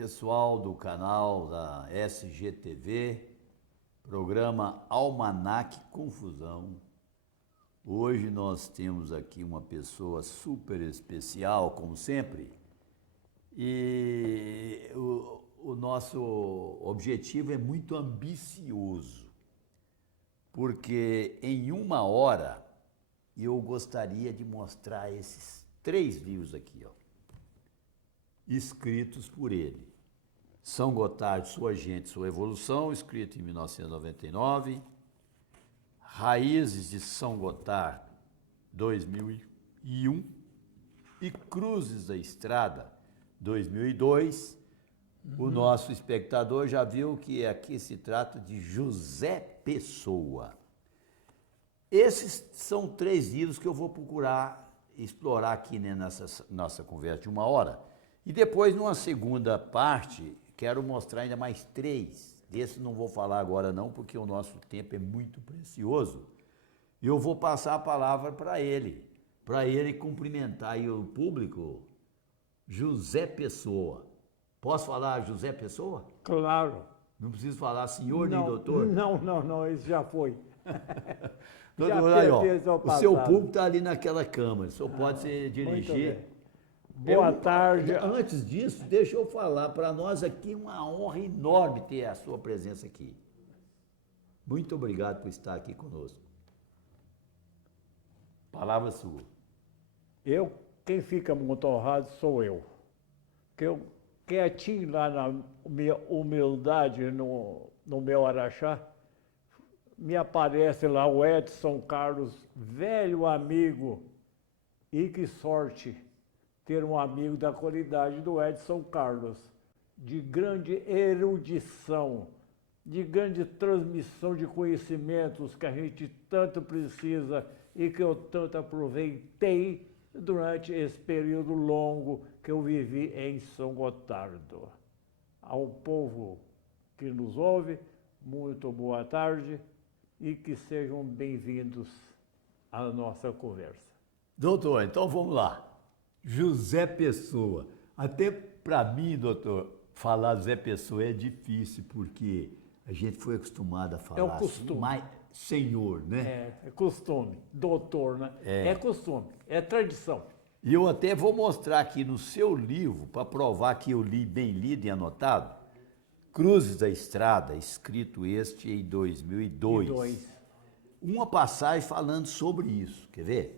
pessoal do canal da SGTV, programa Almanac Confusão. Hoje nós temos aqui uma pessoa super especial, como sempre, e o nosso objetivo é muito ambicioso, porque em 1 hora eu gostaria de mostrar esses 3 livros aqui, ó, escritos por ele. São Gotardo, Sua Gente, Sua Evolução, escrito em 1999. Raízes de São Gotardo, 2001. E Cruzes da Estrada, 2002. O nosso espectador já viu que aqui se trata de José Pessoa. Esses são 3 livros que eu vou procurar explorar aqui, né, nessa nossa conversa de 1 hora. E depois, numa segunda parte, quero mostrar ainda mais 3. Desses não vou falar agora não, porque o nosso tempo é muito precioso. E eu vou passar a palavra para ele cumprimentar aí o público. José Pessoa. Posso falar José Pessoa? Claro. Não preciso falar senhor não, nem doutor? Não, isso já foi. Doutor, aí, ó, o seu passado. público está ali naquela câmara, o senhor pode se dirigir. Boa tarde. Antes disso, deixa eu falar, para nós aqui é uma honra enorme ter a sua presença aqui. Muito obrigado por estar aqui conosco. Palavra sua. Quem fica muito honrado sou eu. Que eu, quietinho lá na minha humildade no meu Araxá, me aparece lá o Edson Carlos, velho amigo, e que sorte ter um amigo da qualidade do Edson Carlos, de grande erudição, de grande transmissão de conhecimentos que a gente tanto precisa e que eu tanto aproveitei durante esse período longo que eu vivi em São Gotardo. Ao povo que nos ouve, muito boa tarde e que sejam bem-vindos à nossa conversa. Doutor, então vamos lá. José Pessoa. Até para mim, doutor, falar José Pessoa é difícil, porque a gente foi acostumado a falar é o costume. Assim, mas senhor, né? É costume. Doutor, né? É costume, é tradição. E eu até vou mostrar aqui no seu livro, para provar que eu li bem lido e anotado, Cruzes da Estrada, escrito este em 2002. Uma passagem falando sobre isso, quer ver?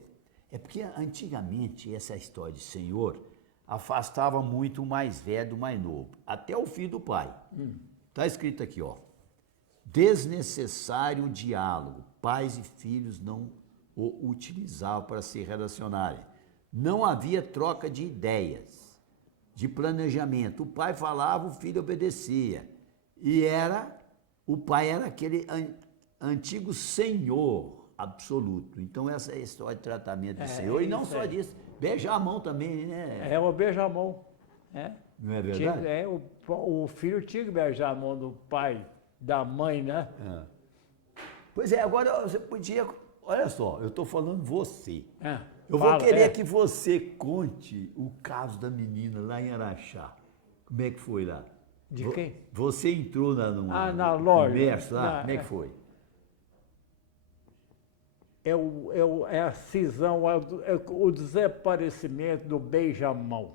É porque antigamente essa história de senhor afastava muito o mais velho do mais novo, até o filho do pai. Está escrito aqui, ó. Desnecessário diálogo, pais e filhos não o utilizavam para se relacionarem. Não havia troca de ideias, de planejamento. O pai falava, o filho obedecia. E o pai era aquele antigo senhor absoluto. Então essa é a história de tratamento de senhor. E não só disso, beijar a mão também, né? É o beijar-mão. Não é verdade? O filho tinha que beijar a mão do pai, da mãe, né? Pois é, agora você podia... Olha só, eu estou falando você. Eu Fala, vou querer que você conte o caso da menina lá em Araxá. Como é que foi lá? De quem? Você entrou na loja. Comércio lá? Como é que foi? É a cisão, o desaparecimento do beijamão,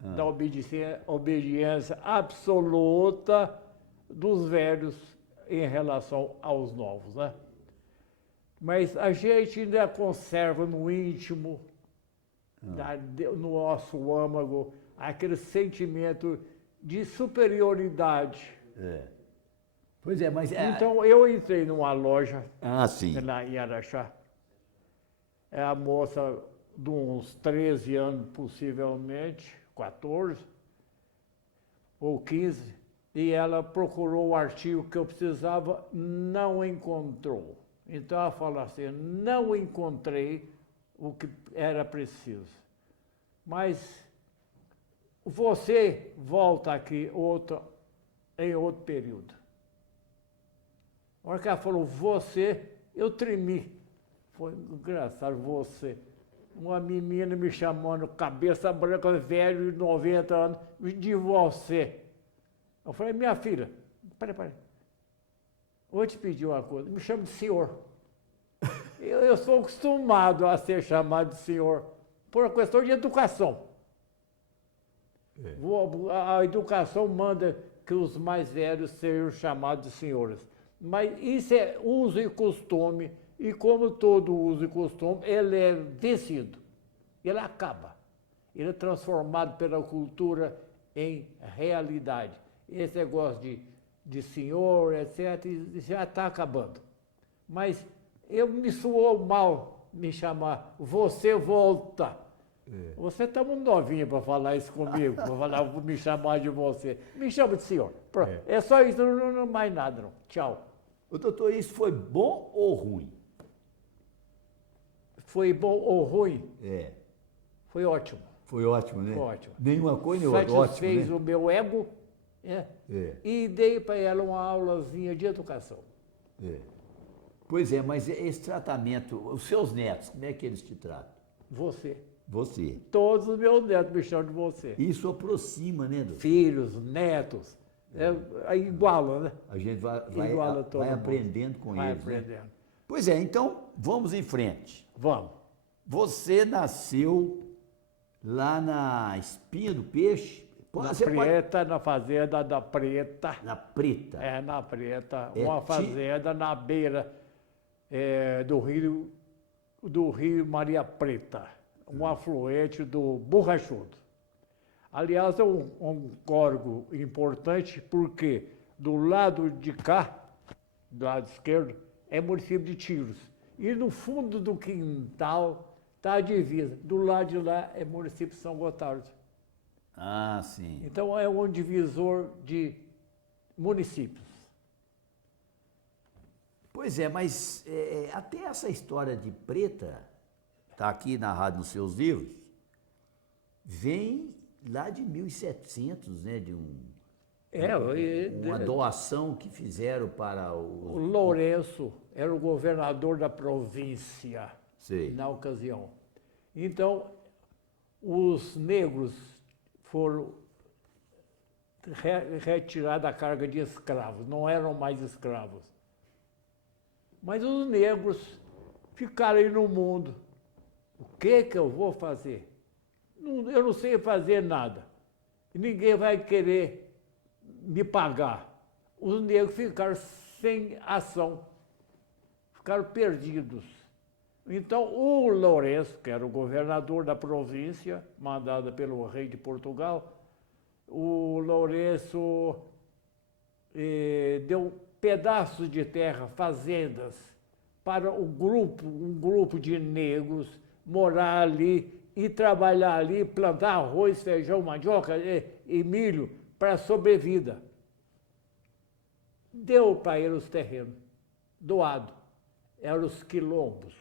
da obediência absoluta dos velhos em relação aos novos, né? Mas a gente ainda conserva no íntimo, no nosso âmago, aquele sentimento de superioridade. Pois é, mas... Então, eu entrei numa loja sim. lá em Araxá. É a moça de uns 13 anos, possivelmente, 14 ou 15, e ela procurou o artigo que eu precisava, não encontrou. Então ela falou assim, não encontrei o que era preciso. Mas você volta aqui em outro período. A hora que ela falou você, eu tremi. Foi engraçado, você. Uma menina me chamando, cabeça branca, velho de 90 anos, de você. Eu falei, minha filha, peraí. Vou te pedir uma coisa, me chame de senhor. Eu sou acostumado a ser chamado de senhor por uma questão de educação. A educação manda que os mais velhos sejam chamados de senhores. Mas isso é uso e costume, e como todo uso e costume, ele é vencido, ele acaba. Ele é transformado pela cultura em realidade. Esse negócio de senhor, etc., já está acabando. Mas me soou mal me chamar, você volta. Você está muito novinho para falar isso comigo, para me chamar de você. Me chama de senhor. Pronto. É só isso, não mais nada, não. Tchau. Ô, doutor, isso foi bom ou ruim? Foi bom ou ruim? Foi ótimo. Foi ótimo, né? Foi ótimo. Nenhuma coisa nem outra. Satisfez ótimo, né? o meu ego, e dei para ela uma aulazinha de educação. Pois é, mas esse tratamento, os seus netos, como é que eles te tratam? Você. Você. Todos os meus netos me chamam de você. Isso aproxima, né, doutor? Filhos, netos. Iguala, né? A gente vai aprendendo com vai eles. Aprendendo. Né? Pois é, então vamos em frente. Vamos. Você nasceu lá na Espinha do Peixe? Na fazenda da Preta. Na Preta? Na Preta. Uma fazenda na beira do rio Maria Preta. Um afluente do Borrachudo. Aliás, é um córrego importante porque do lado de cá, do lado esquerdo, é município de Tiros. E no fundo do quintal está a divisa. Do lado de lá é município de São Gotardo. Ah, sim. Então é um divisor de municípios. Pois é, mas até essa história de Preta, está aqui narrado nos seus livros, vem lá de 1700, né, de uma doação que fizeram para o Lourenço era o governador da província. Sei. Na ocasião. Então, os negros foram retirados da carga de escravos, não eram mais escravos. Mas os negros ficaram aí no mundo. O que eu vou fazer? Eu não sei fazer nada. Ninguém vai querer me pagar. Os negros ficaram sem ação, ficaram perdidos. Então, o Lourenço, que era o governador da província, mandado pelo rei de Portugal, o Lourenço deu pedaços de terra, fazendas, para um grupo de negros morar ali e trabalhar ali, plantar arroz, feijão, mandioca e milho para a sobrevida. Deu para ele os terrenos, doado. Eram os quilombos.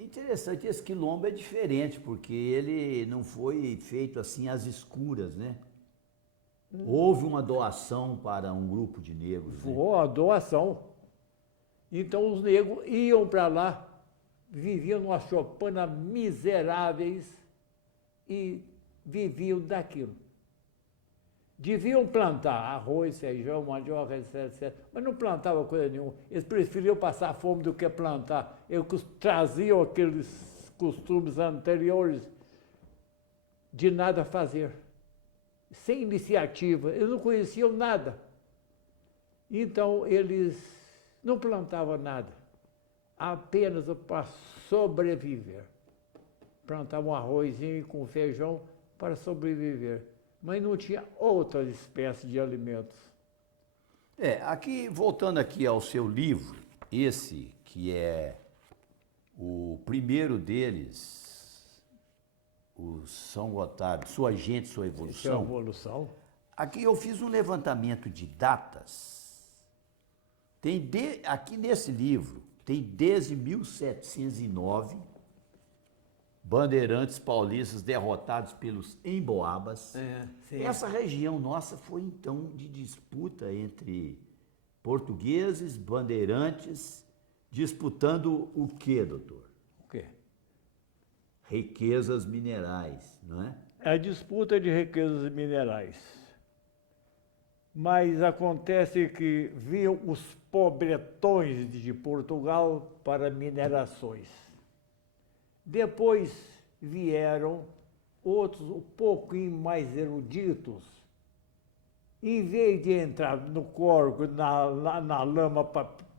Interessante, esse quilombo é diferente, porque ele não foi feito assim às escuras, né? Houve uma doação para um grupo de negros. Foi uma doação. Então os negros iam para lá, viviam numa choupana miseráveis e viviam daquilo. Deviam plantar arroz, feijão, mandioca, etc. Mas não plantavam coisa nenhuma. Eles preferiam passar fome do que plantar. Eles traziam aqueles costumes anteriores de nada fazer, sem iniciativa. Eles não conheciam nada. Então, eles não plantavam nada, apenas para sobreviver. Plantavam arrozinho com feijão para sobreviver. Mas não tinha outras espécies de alimentos. Aqui, voltando aqui ao seu livro, esse que é o primeiro deles, o São Gotardo, Sua Gente, Sua Evolução. Sua Evolução. Aqui eu fiz um levantamento de datas. Aqui nesse livro, tem desde 1709, bandeirantes paulistas derrotados pelos emboabas. Essa região nossa foi então de disputa entre portugueses, bandeirantes, disputando o quê, doutor? O quê? Riquezas minerais, não é? É a disputa de riquezas minerais. Mas acontece que vinham os pobretões de Portugal para minerações. Depois vieram outros um pouquinho mais eruditos. Em vez de entrar no corgo, na lama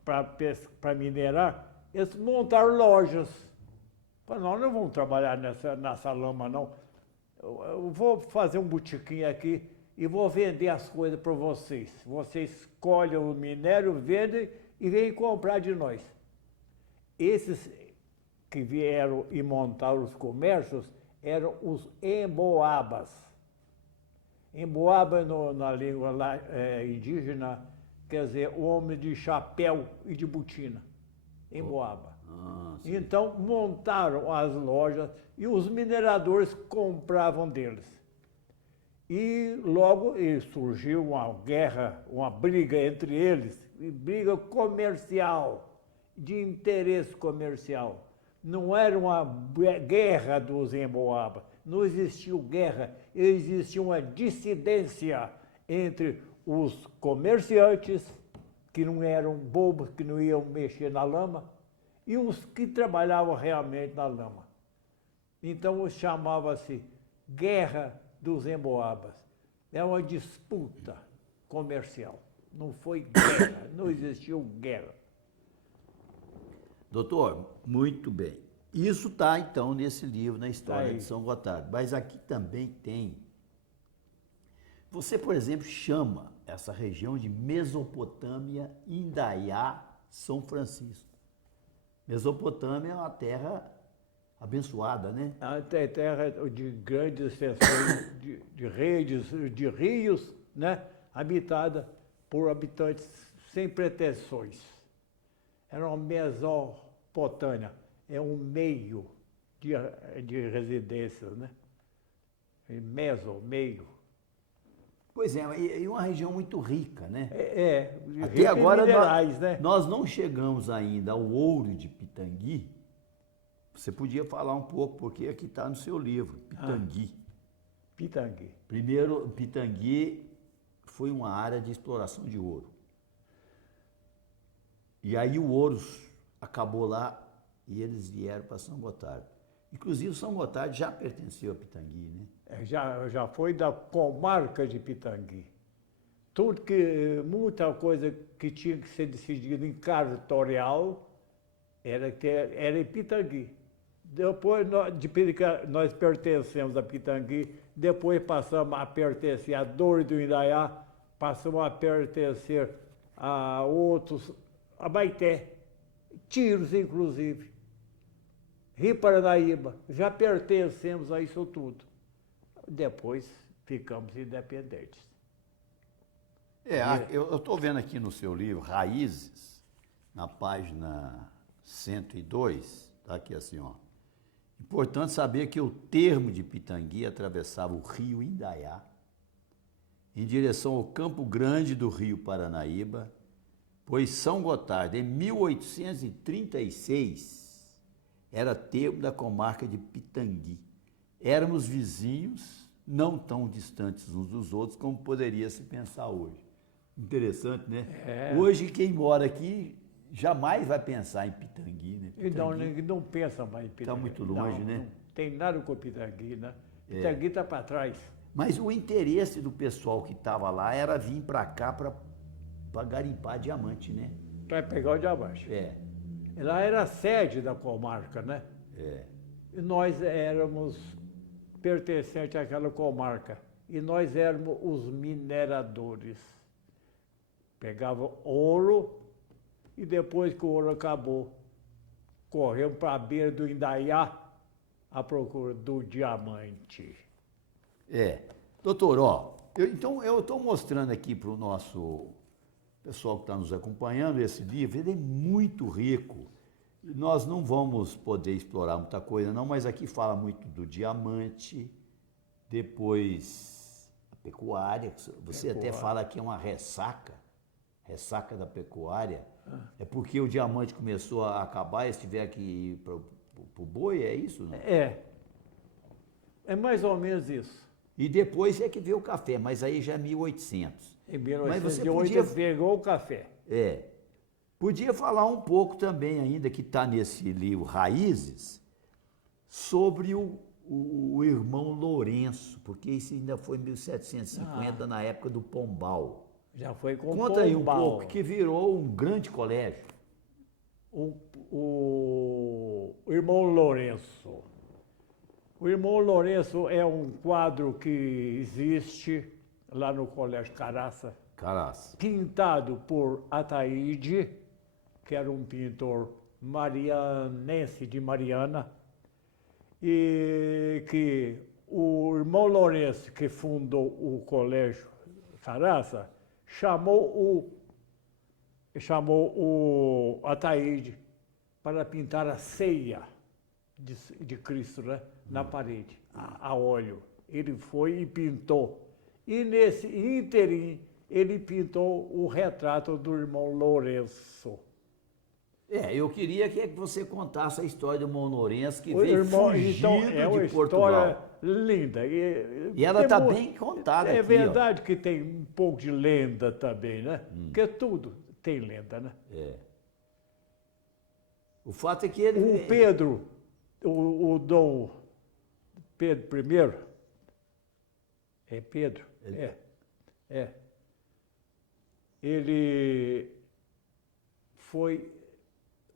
para minerar, eles montaram lojas. Falaram, não vamos trabalhar nessa lama, não. Eu vou fazer um botequim aqui e vou vender as coisas para vocês. Vocês escolhem o minério, vendem e vêm comprar de nós. Esses que vieram e montaram os comércios eram os emboabas. Emboaba, na língua indígena, quer dizer, o homem de chapéu e de botina. Emboaba. Então, montaram as lojas e os mineradores compravam deles. E logo surgiu uma guerra, uma briga entre eles, briga comercial, de interesse comercial. Não era uma guerra dos emboabas, não existiu guerra, existia uma dissidência entre os comerciantes, que não eram bobos, que não iam mexer na lama, e os que trabalhavam realmente na lama. Então chamava-se Guerra dos Emboabas. É uma disputa comercial. Não foi guerra, não existiu guerra. Doutor, muito bem. Isso está, então, nesse livro, na história de São Gotardo. Mas aqui também tem. Você, por exemplo, chama essa região de Mesopotâmia, Indaiá, São Francisco. Mesopotâmia é uma terra abençoada, né? A terra de grandes extensões de redes, de rios, né? Habitada por habitantes sem pretensões. Era uma Mesopotâmia, é um meio de residências, né? Meio. Pois é, e uma região muito rica, né? Até agora minerais, né? Nós não chegamos ainda ao ouro de Pitangui. Você podia falar um pouco, porque aqui está no seu livro, Pitangui. Pitangui. Primeiro, Pitangui foi uma área de exploração de ouro. E aí o ouro acabou lá e eles vieram para São Gotardo. Inclusive, São Gotardo já pertenceu a Pitangui, né? Já foi da comarca de Pitangui. Muita coisa que tinha que ser decidida em cartorial era em Pitangui. Depois nós pertencemos a Pitangui, depois passamos a pertencer a Dor do Indaiá, passamos a pertencer a outros, a Baité, Tiros, inclusive, Rio Paranaíba, já pertencemos a isso tudo. Depois ficamos independentes. Eu estou vendo aqui no seu livro, Raízes, na página 102, está aqui assim, ó. Importante saber que o termo de Pitangui atravessava o rio Indaiá, em direção ao Campo Grande do Rio Paranaíba, pois São Gotardo, em 1836, era termo da comarca de Pitangui. Éramos vizinhos, não tão distantes uns dos outros como poderia se pensar hoje. Interessante, né? Hoje, quem mora aqui jamais vai pensar em Pitangui, né? Pitangui. Não pensa mais em Pitangui. Está muito longe, né? Não tem nada com Pitangui, né? Pitangui está para trás. Mas o interesse do pessoal que estava lá era vir para cá para garimpar diamante, né? Para pegar o diamante. Lá era a sede da comarca, né? E nós éramos pertencentes àquela comarca. E nós éramos os mineradores. Pegava ouro e depois que o ouro acabou, corremos para a beira do Indaiá à procura do diamante. Doutor, então eu estou mostrando aqui para o nosso pessoal que está nos acompanhando esse livro, ele é muito rico. Nós não vamos poder explorar muita coisa não, mas aqui fala muito do diamante, depois a pecuária, você até fala que é uma ressaca da pecuária, é porque o diamante começou a acabar e eles tiveram que ir para o boi, é isso? Não? É mais ou menos isso. E depois é que veio o café, mas aí já é 1800. Em Mas você 1808 pegou o café. Podia falar um pouco também, ainda que está nesse livro Raízes, sobre o irmão Lourenço, porque isso ainda foi em 1750, na época do Pombal. Já foi com Conta aí um Pombal. pouco, que virou um grande colégio. O irmão Lourenço. O irmão Lourenço é um quadro que existe lá no Colégio Caraça, pintado por Ataíde, que era um pintor marianense de Mariana, e que o irmão Lourenço, que fundou o Colégio Caraça, chamou o Ataíde para pintar a ceia de Cristo, né, na parede, a óleo. Ele foi e pintou. E nesse ínterim, ele pintou o retrato do irmão Lourenço. Eu queria que você contasse a história do irmão Lourenço, que O veio irmão, fugindo então, é uma de Portugal. história linda. E ela está bem contada É aqui. verdade que tem um pouco de lenda também, né? Porque tudo tem lenda, né? O fato é que ele... O Pedro, o Dom Pedro I, é Pedro? Ele foi...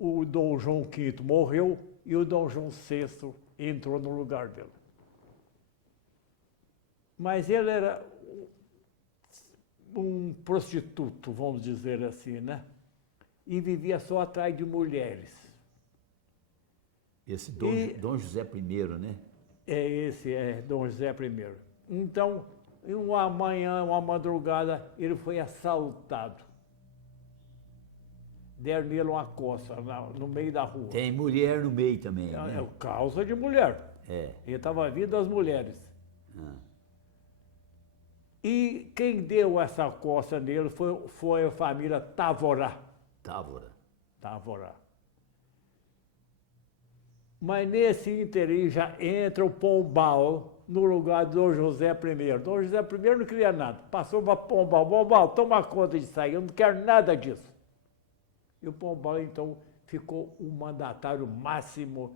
O Dom João V morreu e o Dom João VI entrou no lugar dele. Mas ele era um prostituto, vamos dizer assim, né? E vivia só atrás de mulheres. Esse Dom José I, né? Esse é Dom José I. Então, uma manhã, uma madrugada, ele foi assaltado. Deram nele uma coça no meio da rua. Tem mulher no meio também, né? É causa de mulher. Ele estava vindo das mulheres. E quem deu essa coça nele foi a família Távola. Távola. Mas nesse interim já entra o Pombal no lugar do Dom José I. Dom José I não queria nada. Passou para Pombal. Pombal, toma conta disso aí, eu não quero nada disso. E o Pombal, então, ficou o mandatário máximo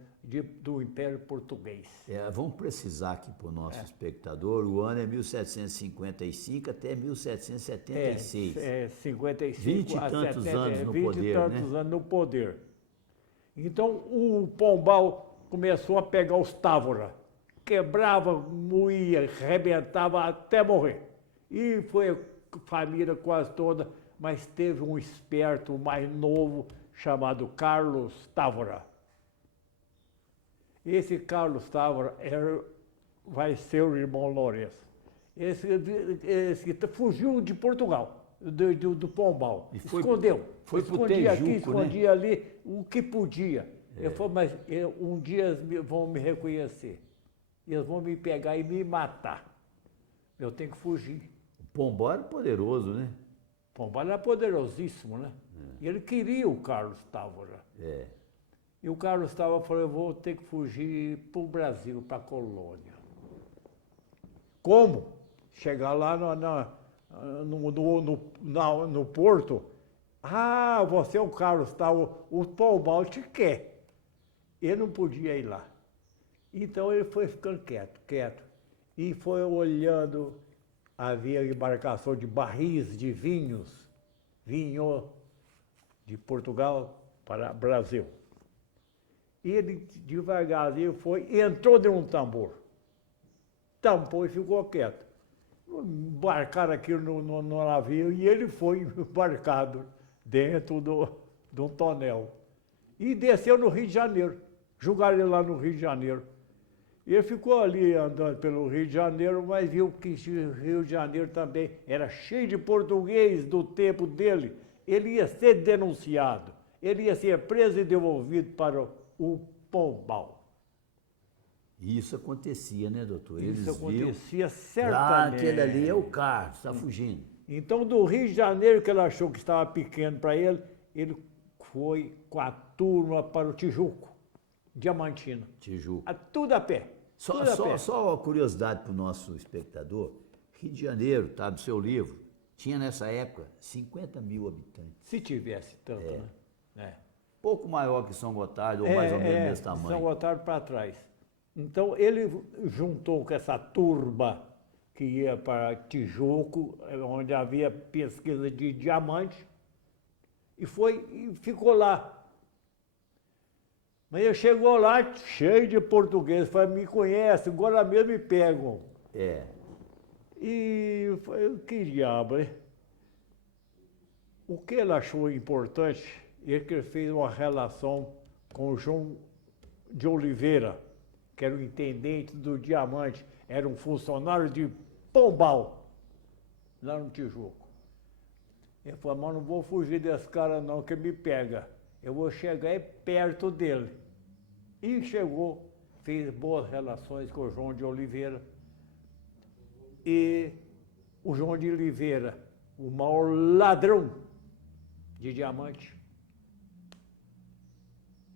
do Império Português. Vamos precisar aqui para o nosso espectador, o ano é 1755 até 1776. 55 20 e a tantos 70, anos no 20 poder, e tantos né? anos no poder. Então, o Pombal começou a pegar os Távola, quebrava, moía, arrebentava até morrer. E foi a família quase toda, mas teve um esperto mais novo chamado Carlos Távola. Esse Carlos Távola vai ser o irmão Lourenço. Esse fugiu de Portugal, do Pombal. Escondeu. Foi pro escondia aqui, Tejuco, escondia ali, o que podia. Ele falou, mas um dia eles vão me reconhecer. Eles vão me pegar e me matar. Eu tenho que fugir. O Pombal era poderoso, né? O Pombal era poderosíssimo, né? E ele queria o Carlos Távola. E o Carlos Távola falou, eu vou ter que fugir para o Brasil, para a colônia. Como? Chegar lá no porto, você é o Carlos Távola, o Pombal te quer. Ele não podia ir lá. Então ele foi ficando quieto. E foi olhando, havia embarcação de barris de vinho de Portugal para Brasil. Ele devagarzinho entrou dentro de um tambor. Tampou e ficou quieto. Embarcaram aquilo no navio e ele foi embarcado dentro de um tonel. E desceu no Rio de Janeiro. Jogaram ele lá no Rio de Janeiro. E ele ficou ali andando pelo Rio de Janeiro, mas viu que o Rio de Janeiro também era cheio de português do tempo dele. Ele ia ser denunciado. Ele ia ser preso e devolvido para o Pombal. Isso acontecia, né, doutor? Isso acontecia Ah, certamente. aquele ali é o Carlos, está fugindo. Então, do Rio de Janeiro, que ele achou que estava pequeno para ele, ele foi com a turma para o Tijuco, Diamantina. Tijuco. Tudo a pé. Tudo a pé. Só uma curiosidade para o nosso espectador. Rio de Janeiro, tá no seu livro, tinha nessa época 50 mil habitantes. Se tivesse tanto, né? É. Pouco maior que São Gotardo, ou mais ou menos desse São tamanho. Gotardo para trás. Então, ele juntou com essa turba que ia para Tijuco, onde havia pesquisa de diamante, e ficou lá. Mas ele chegou lá cheio de português, falou, me conhece, agora mesmo me pegam. É. E eu falei, que diabo, hein? O que ele achou importante é que ele fez uma relação com o João de Oliveira, que era o intendente do Diamante, era um funcionário de Pombal, lá no Tijuco. Ele falou, mas não vou fugir desse cara não, que me pega. Eu vou chegar perto dele. E chegou, fez boas relações com o João de Oliveira. E o João de Oliveira, o maior ladrão de diamante,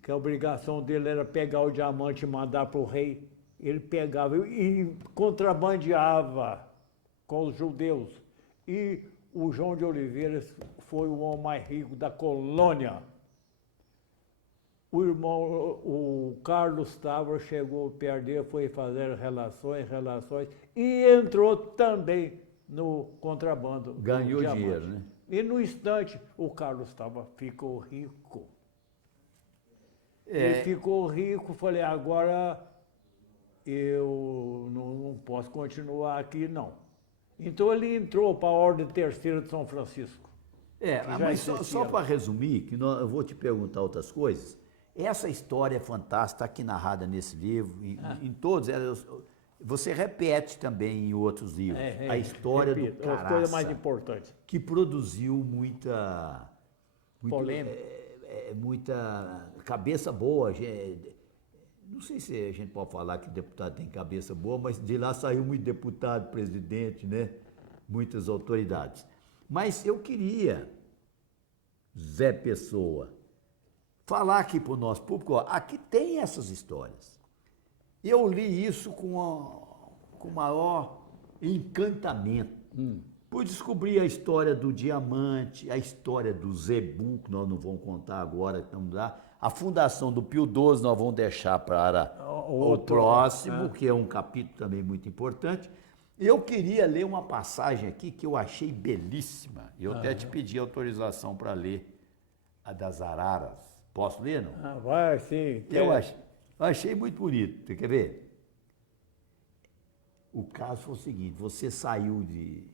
que a obrigação dele era pegar o diamante e mandar para o rei. Ele pegava e contrabandeava com os judeus. E o João de Oliveira foi o homem mais rico da colônia. O irmão, o Carlos Távora chegou perto dele, foi fazer relações, e entrou também no contrabando. Ganhou dinheiro, né? E no instante, o Carlos Távora ficou rico. É. Ele ficou rico, falei, agora eu não posso continuar aqui, não. Então ele entrou para a Ordem Terceira de São Francisco. Mas só para resumir, que eu vou te perguntar outras coisas. Essa história é fantástica, está aqui narrada nesse livro, em todos elas. Você repete também em outros livros. A história do Caraça, as coisas mais importantes. que produziu muita Polêmica. muita cabeça boa. Não sei se a gente pode falar que deputado tem cabeça boa, mas de lá saiu muito deputado, presidente, né? Muitas autoridades. Mas eu queria, Zé Pessoa, falar aqui para o nosso público, ó, aqui tem essas histórias. Eu li isso com maior encantamento. Por descobrir a história do diamante, a história do Zebu, que nós não vamos contar agora, que não dá. A fundação do Pio XII nós vamos deixar para o próximo, que é um capítulo também muito importante. Eu queria ler uma passagem aqui que eu achei belíssima. Eu até te pedi autorização para ler a das araras. Posso ler, não? Vai, sim. Eu achei muito bonito. Você quer ver? O caso foi o seguinte, você saiu de...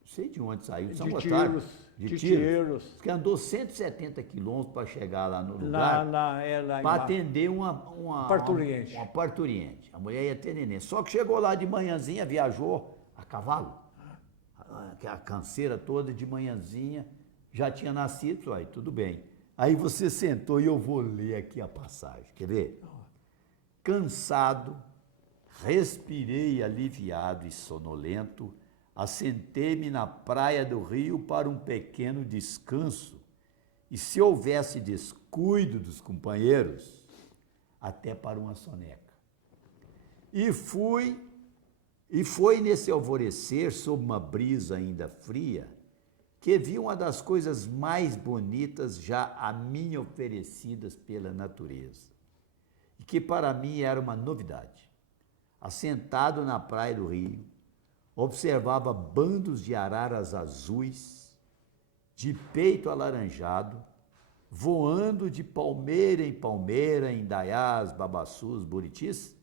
Não sei de onde saiu, de São Gotardo. De Tiros. Porque andou 170 quilômetros para chegar lá no lugar. Lá para atender uma parturiente. Uma parturiente. A mulher ia ter neném. Só que chegou lá de manhãzinha, viajou a cavalo. A canseira toda de manhãzinha, já tinha nascido, aí tudo bem. Aí você sentou e eu vou ler aqui a passagem. Quer ver? Cansado, respirei aliviado e sonolento, assentei-me na praia do rio para um pequeno descanso, e se houvesse descuido dos companheiros, até para uma soneca. E foi nesse alvorecer, sob uma brisa ainda fria, que vi uma das coisas mais bonitas já a mim oferecidas pela natureza, e que para mim era uma novidade. Assentado na praia do rio, observava bandos de araras azuis, de peito alaranjado, voando de palmeira em palmeira, em daiás, babaçus, buritis,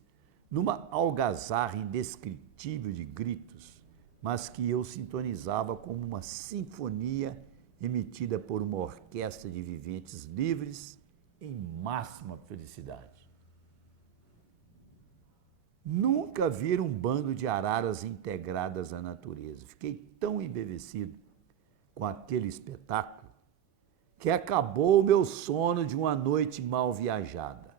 numa algazarra indescritível de gritos, mas que eu sintonizava como uma sinfonia emitida por uma orquestra de viventes livres em máxima felicidade. Nunca vi um bando de araras integradas à natureza. Fiquei tão embevecido com aquele espetáculo que acabou o meu sono de uma noite mal viajada.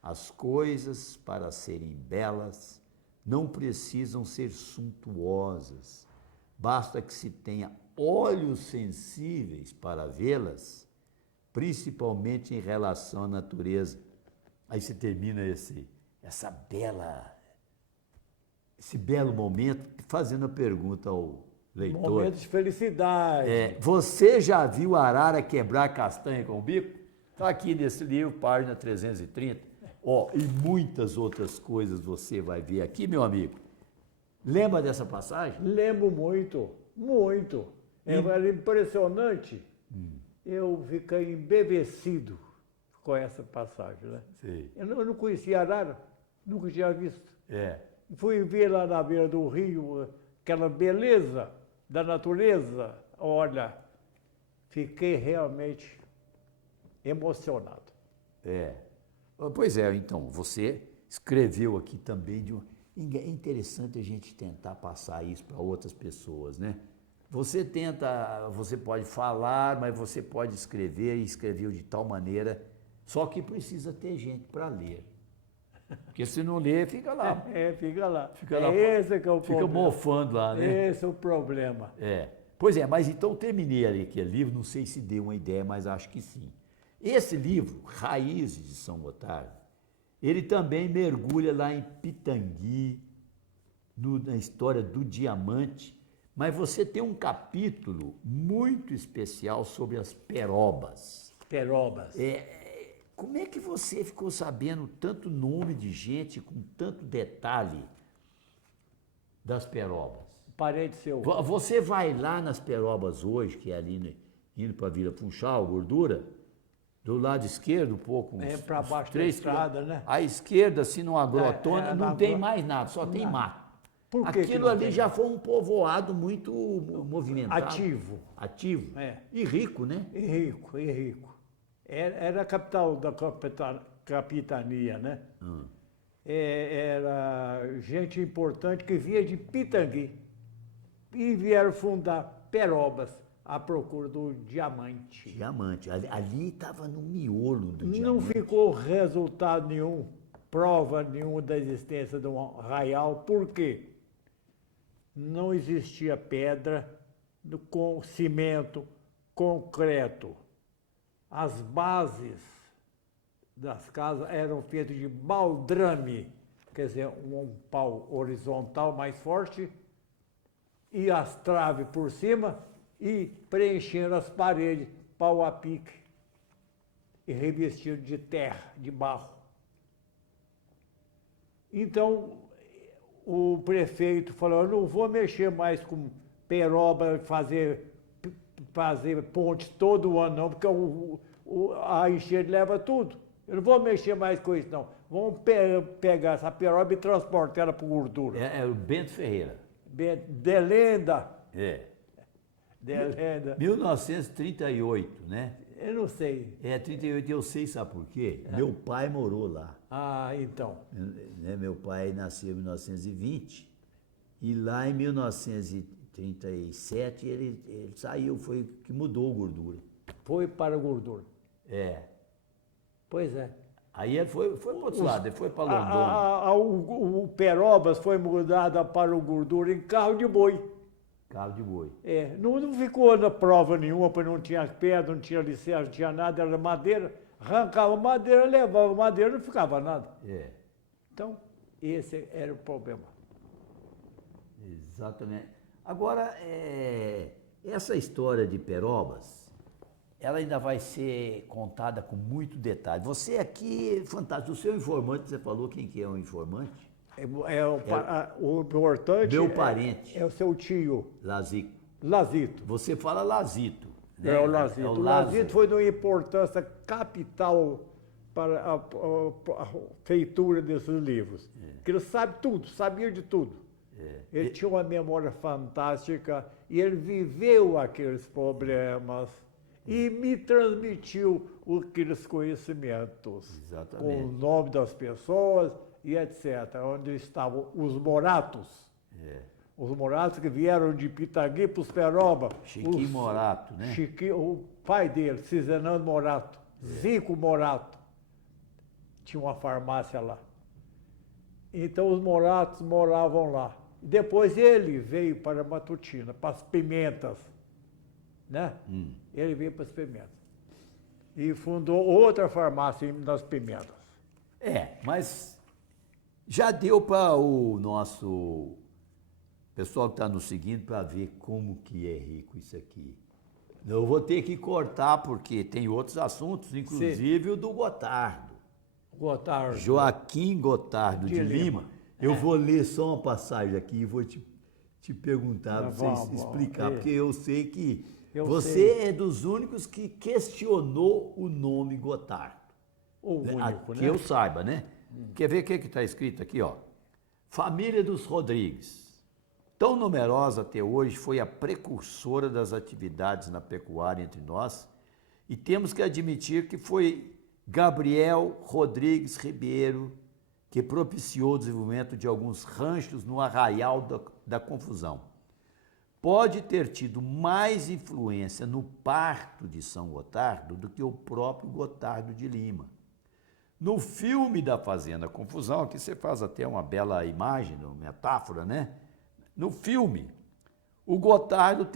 As coisas, para serem belas, não precisam ser suntuosas. Basta que se tenha olhos sensíveis para vê-las, principalmente em relação à natureza. Aí se termina esse belo momento, fazendo a pergunta ao leitor. Momento de felicidade. Você já viu a arara quebrar castanha com o bico? Está aqui nesse livro, página 330. E muitas outras coisas você vai ver aqui, meu amigo. Lembra dessa passagem? Lembro muito, muito. Era impressionante. Eu fiquei embevecido com essa passagem, né? Sim. Eu não conhecia arara, nunca tinha visto. É. Fui ver lá na beira do rio aquela beleza da natureza. Olha, fiquei realmente emocionado. Pois é, então, você escreveu aqui também é interessante a gente tentar passar isso para outras pessoas, né? Você pode falar, mas você pode escrever e escreveu de tal maneira, só que precisa ter gente para ler. Porque se não ler, fica lá. Fica lá. Esse que é o fica problema. mofando lá, né? Esse é o problema. Pois é, mas então terminei ali aquele livro, não sei se deu uma ideia, mas acho que sim. Esse livro, Raízes de São Gotardo, ele também mergulha lá em Pitangui, na história do diamante, mas você tem um capítulo muito especial sobre as perobas. Perobas. Como é que você ficou sabendo tanto nome de gente, com tanto detalhe das perobas? Parente seu. Você vai lá nas perobas hoje, que é ali indo para Vila Funchal, Gordura, do lado esquerdo, um pouco, para baixo da 3 estrada, né? À esquerda, assim, numa agrotona, não tem mais nada, só tem mato. Por que Aquilo não ali tem? já foi um povoado muito movimentado. Ativo. E rico, né? E rico. Era a capital da capitania, né? Era gente importante que vinha de Pitangui e vieram fundar Perobas à procura do diamante. Ali estava no miolo do diamante. Não ficou resultado nenhum, prova nenhuma da existência de um arraial. Por quê? Não existia pedra com cimento, concreto. As bases das casas eram feitas de baldrame, quer dizer, um pau horizontal mais forte, e as traves por cima, e preenchendo as paredes, pau a pique, e revestido de terra, de barro. Então, o prefeito falou, eu não vou mexer mais com peroba, fazer ponte todo ano, não, porque a enchente leva tudo. Eu não vou mexer mais com isso, não. Vamos pegar essa peroba e transportar ela para Gordura. É o Bento Ferreira. Delenda. Delenda. 1938, né? Eu não sei. 38 eu sei, sabe por quê? Meu pai morou lá. Então. Meu pai nasceu em 1920 e lá em 1937 ele saiu, foi que mudou o Gordura. Foi para Gordura. Pois é. Aí ele foi para o outro lado, ele foi para Londônia. O Perobas foi mudado para o Gordura em carro de boi. Carro de boi. Não ficou na prova nenhuma, porque não tinha pedra, não tinha licença, não tinha nada, era madeira. Arrancava madeira, levava madeira, não ficava nada. Então, esse era o problema. Exatamente. Agora, essa história de Perobas, ela ainda vai ser contada com muito detalhe. Você aqui, fantástico, o seu informante, você falou quem que é o informante? O importante meu parente. É o seu tio. Lazito. Você fala Lazito. Né? O Lazito. O Lazito foi de uma importância capital para a feitura desses livros. Porque ele sabe tudo, sabia de tudo. Ele tinha uma memória fantástica e ele viveu aqueles problemas e me transmitiu aqueles conhecimentos. Exatamente. Com o nome das pessoas e etc. Onde estavam os Moratos. Os Moratos que vieram de Pitangui para os Peroba. Chiquinho Morato, né? O pai dele, Cisenando Morato, Zico Morato, tinha uma farmácia lá. Então os Moratos moravam lá. Depois ele veio para Matutina, para as Pimentas, né? Ele veio para as Pimentas. E fundou outra farmácia nas Pimentas. Mas Já deu para o nosso pessoal que está nos seguindo para ver como que é rico isso aqui. Eu vou ter que cortar porque tem outros assuntos, inclusive o do Gotardo. Gotardo. Joaquim Gotardo de Lima. Eu vou ler só uma passagem aqui e vou te perguntar, para você explicar, porque eu sei que você é dos únicos que questionou o nome Gotardo. O único, que eu saiba, né? Quer ver o que está escrito aqui, ó? Família dos Rodrigues. Tão numerosa até hoje, foi a precursora das atividades na pecuária entre nós, e temos que admitir que foi Gabriel Rodrigues Ribeiro que propiciou o desenvolvimento de alguns ranchos no Arraial da Confusão. Pode ter tido mais influência no parto de São Gotardo do que o próprio Gotardo de Lima. No filme da Fazenda Confusão, aqui você faz até uma bela imagem, uma metáfora, né? No filme, o Gotardo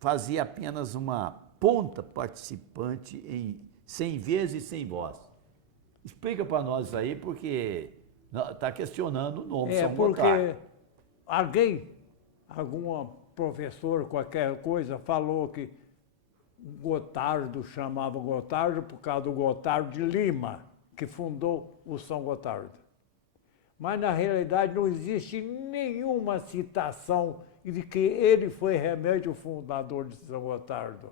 fazia apenas uma ponta participante em 100 vezes e 100 voz. Explica para nós isso aí, porque está questionando o nome São Gotardo. Porque algum professor, qualquer coisa, falou que Gotardo chamava Gotardo por causa do Gotardo de Lima, que fundou o São Gotardo. Mas, na realidade, não existe nenhuma citação de que ele foi realmente o fundador de São Gotardo.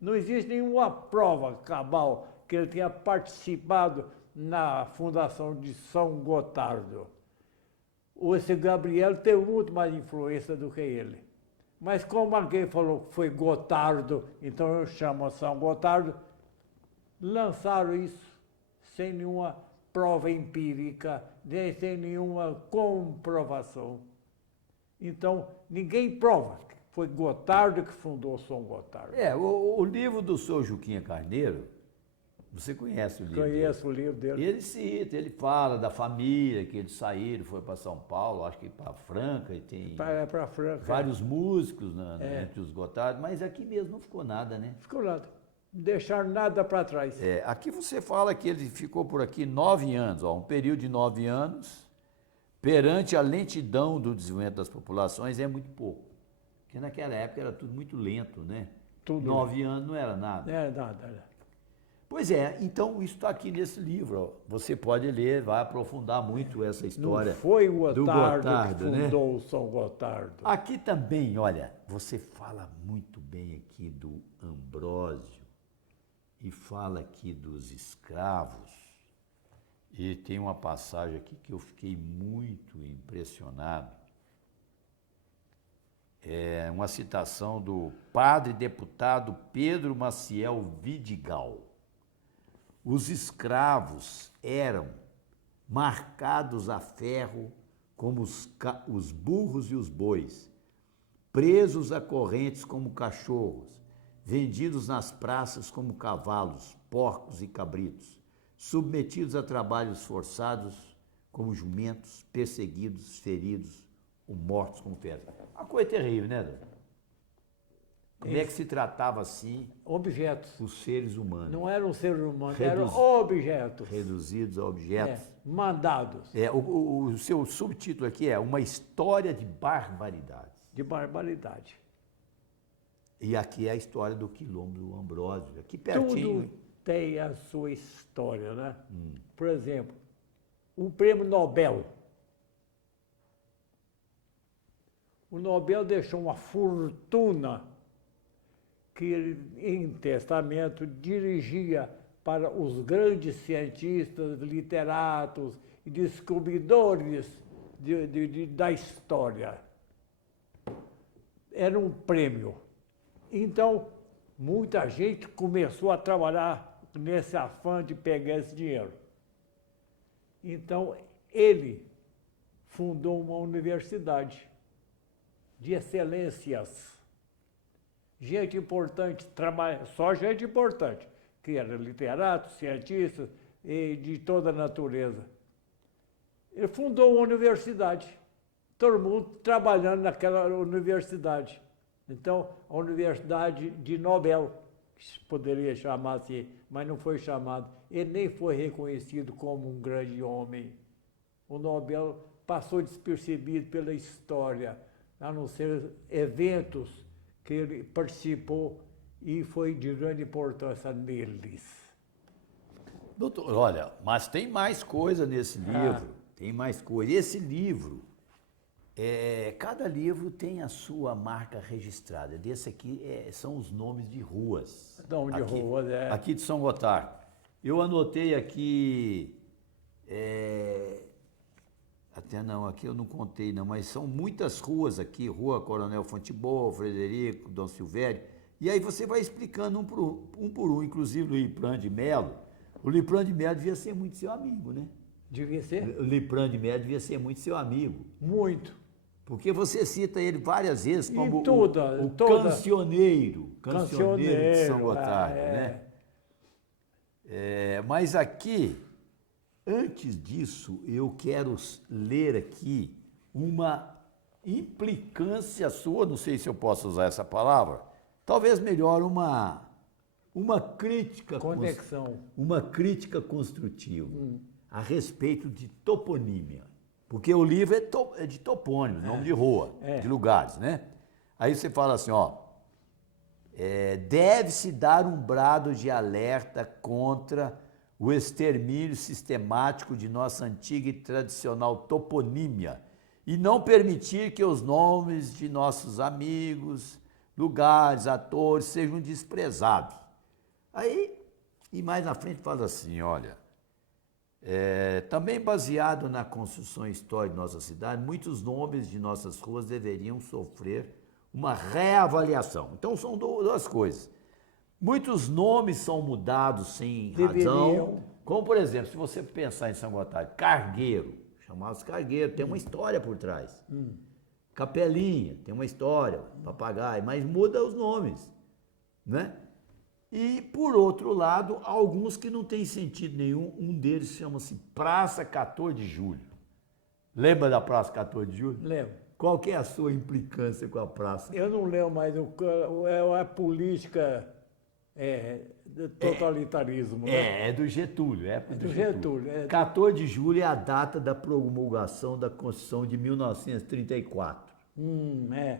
Não existe nenhuma prova cabal que ele tenha participado na fundação de São Gotardo. Esse Gabriel tem muito mais influência do que ele. Mas como alguém falou que foi Gotardo, então eu chamo São Gotardo, lançaram isso sem nenhuma prova empírica, nem sem nenhuma comprovação. Então, ninguém prova que foi Gotardo que fundou São Gotardo. O livro do seu Juquinha Carneiro, você conhece o livro Conheço dele. O livro dele. Ele cita, ele fala da família, que eles saíram, foi para São Paulo, acho que para Franca, e tem para Franca, vários músicos entre os Gotardos, mas aqui mesmo não ficou nada, né? Ficou nada. Não deixaram nada para trás. Aqui você fala que ele ficou por aqui 9 anos, um período de 9 anos, perante a lentidão do desenvolvimento das populações, é muito pouco. Porque naquela época era tudo muito lento, né? 9 anos não era nada. Não era nada. Pois então isso está aqui nesse livro. Ó. Você pode ler, vai aprofundar muito essa história. Não foi o do Gotardo que fundou o São Gotardo. Aqui também, olha, você fala muito bem aqui do Ambrósio e fala aqui dos escravos. E tem uma passagem aqui que eu fiquei muito impressionado. É uma citação do padre deputado Pedro Maciel Vidigal. Os escravos eram marcados a ferro como os burros e os bois, presos a correntes como cachorros, vendidos nas praças como cavalos, porcos e cabritos, submetidos a trabalhos forçados como jumentos, perseguidos, feridos ou mortos como feras. Uma coisa terrível, né, Dona? Como é que se tratava assim objetos, os seres humanos? Não eram seres humanos, eram objetos. Reduzidos a objetos. Mandados. O seu subtítulo aqui é Uma História de Barbaridades. De barbaridade. E aqui é a história do Quilombo do Ambrósio, aqui pertinho. Tudo tem a sua história, né? Por exemplo, o prêmio Nobel. O Nobel deixou uma fortuna que ele, em testamento, dirigia para os grandes cientistas, literatos e descobridores da história. Era um prêmio. Então, muita gente começou a trabalhar nesse afã de pegar esse dinheiro. Então, ele fundou uma universidade de excelências. Gente importante, só gente importante, que era literatos, cientistas e de toda a natureza. Ele fundou uma universidade, todo mundo trabalhando naquela universidade. Então, a Universidade de Nobel, que se poderia chamar assim, mas não foi chamado. Ele nem foi reconhecido como um grande homem. o Nobel passou despercebido pela história, a não ser eventos que ele participou e foi de grande importância neles. Doutor, olha, mas tem mais coisa nesse livro, tem mais coisa. Esse livro, cada livro tem a sua marca registrada. Desse aqui são os nomes de ruas. Nome de ruas, Aqui de São Gotardo. Eu anotei aqui, até não, aqui eu não contei não, mas são muitas ruas aqui, Rua Coronel Fonteboa, Frederico, Dom Silvério, e aí você vai explicando um por um, inclusive o Lipran de Melo. O Lipran de Melo devia ser muito seu amigo, né? Devia ser? O Lipran de Melo devia ser muito seu amigo. Muito. Porque você cita ele várias vezes como o cancioneiro de São Gotardo, né? Mas aqui, antes disso, eu quero ler aqui uma implicância sua, não sei se eu posso usar essa palavra, talvez melhor uma crítica... Conexão. Uma crítica construtiva a respeito de toponímia. Porque o livro é de topônimo, nome de rua, de lugares, né? Aí você fala assim, ó, deve-se dar um brado de alerta contra o extermínio sistemático de nossa antiga e tradicional toponímia e não permitir que os nomes de nossos amigos, lugares, atores sejam desprezados. Aí, e mais na frente fala assim, olha, também baseado na construção histórica de nossa cidade, muitos nomes de nossas ruas deveriam sofrer uma reavaliação. Então são duas coisas. Muitos nomes são mudados sem razão, como por exemplo, se você pensar em São Gotardo, Cargueiro, chamava-se Cargueiro, tem uma história por trás. Capelinha, tem uma história, Papagaio, mas muda os nomes, né? E, por outro lado, alguns que não têm sentido nenhum, um deles chama-se Praça 14 de Julho. Lembra da Praça 14 de Julho? Lembro. Qual que é a sua implicância com a praça? Eu não lembro mais, é a política do totalitarismo, né? É do Getúlio. É do Getúlio. 14 de julho é a data da promulgação da Constituição de 1934.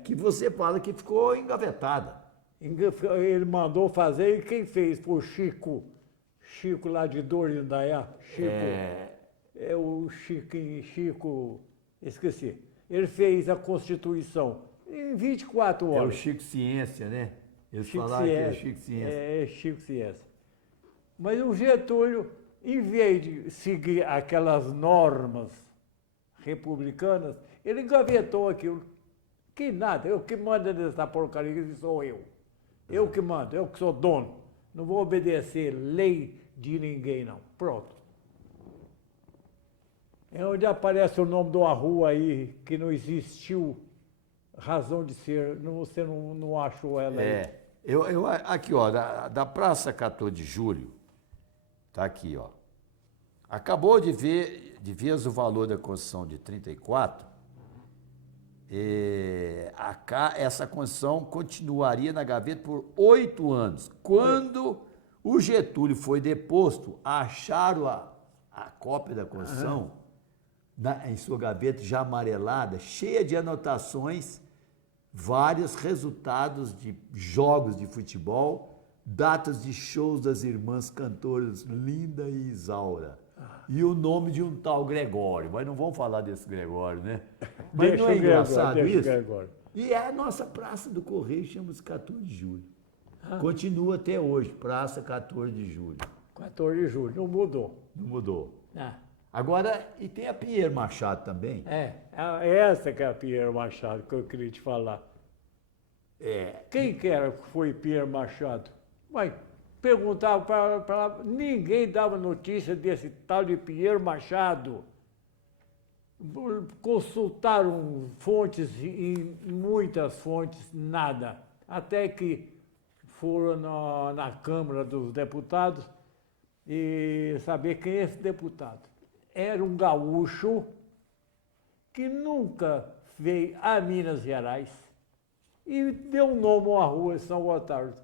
Que você fala que ficou engavetada. Ele mandou fazer e quem fez foi o Chico lá de Dor de Indaiá. Chico, esqueci. Ele fez a Constituição em 24 horas. É o Chico Ciência, né? Eles falaram que é o Chico Ciência. É Chico Ciência. Mas o Getúlio, em vez de seguir aquelas normas republicanas, ele engavetou aquilo. Que nada, eu que mando nessa porcaria sou eu. Eu que mando, eu que sou dono. Não vou obedecer lei de ninguém, não. Pronto. É onde aparece o nome de uma rua aí que não existiu razão de ser. Você não achou ela aí? Aqui, ó, da Praça 14 de Julho, tá aqui, ó. Acabou de ver o valor da Constituição de 34. Essa Constituição continuaria na gaveta por 8 anos. Quando o Getúlio foi deposto, acharam a cópia da Constituição em sua gaveta já amarelada, cheia de anotações, vários resultados de jogos de futebol, datas de shows das irmãs cantoras Linda e Isaura. E o nome de um tal Gregório, mas não vamos falar desse Gregório, né? Mas não é engraçado isso? E a nossa Praça do Correio chama-se 14 de Julho. Continua até hoje, Praça 14 de Julho. 14 de Julho, não mudou. Não mudou. Agora, e tem a Pinheiro Machado também. Essa que é a Pinheiro Machado que eu queria te falar. Quem que foi Pinheiro Machado? Mas perguntava para ninguém dava notícia desse tal de Pinheiro Machado. Consultaram fontes, em muitas fontes, nada. Até que foram na Câmara dos Deputados e saber quem é esse deputado. Era um gaúcho que nunca veio a Minas Gerais e deu nome a uma rua em São Gotardo.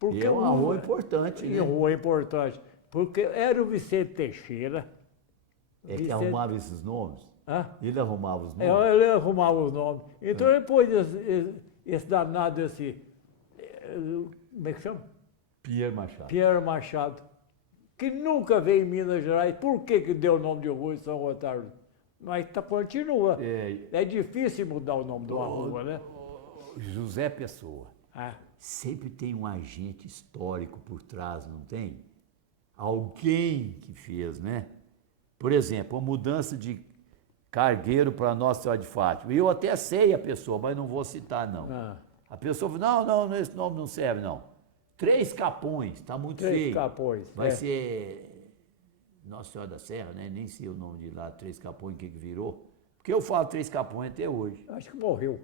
Porque é uma rua importante, né? Rua importante. Porque era o Vicente Teixeira, É que Vicente- arrumava esses nomes? Hã? Ele arrumava os É, nomes? ele arrumava os nomes. Então ele pôs esse danado, como é que chama? Pierre Machado. Pierre Machado, que nunca veio em Minas Gerais. Por que que deu o nome de rua em São Gotardo? Mas continua. É difícil mudar o nome de uma rua, né? José Pessoa. Ah, Sempre tem um agente histórico por trás, não tem? Alguém que fez, né? Por exemplo, a mudança de Cargueiro para Nossa Senhora de Fátima. Eu até sei a pessoa, mas não vou citar, não. ah, A pessoa falou, não, esse nome não serve, não. Três Capões, está muito Três feio. Capões, Vai é. ser Nossa Senhora da Serra, né? Nem sei o nome de lá, Três Capões, o que que virou. Porque eu falo Três Capões até hoje. acho que morreu.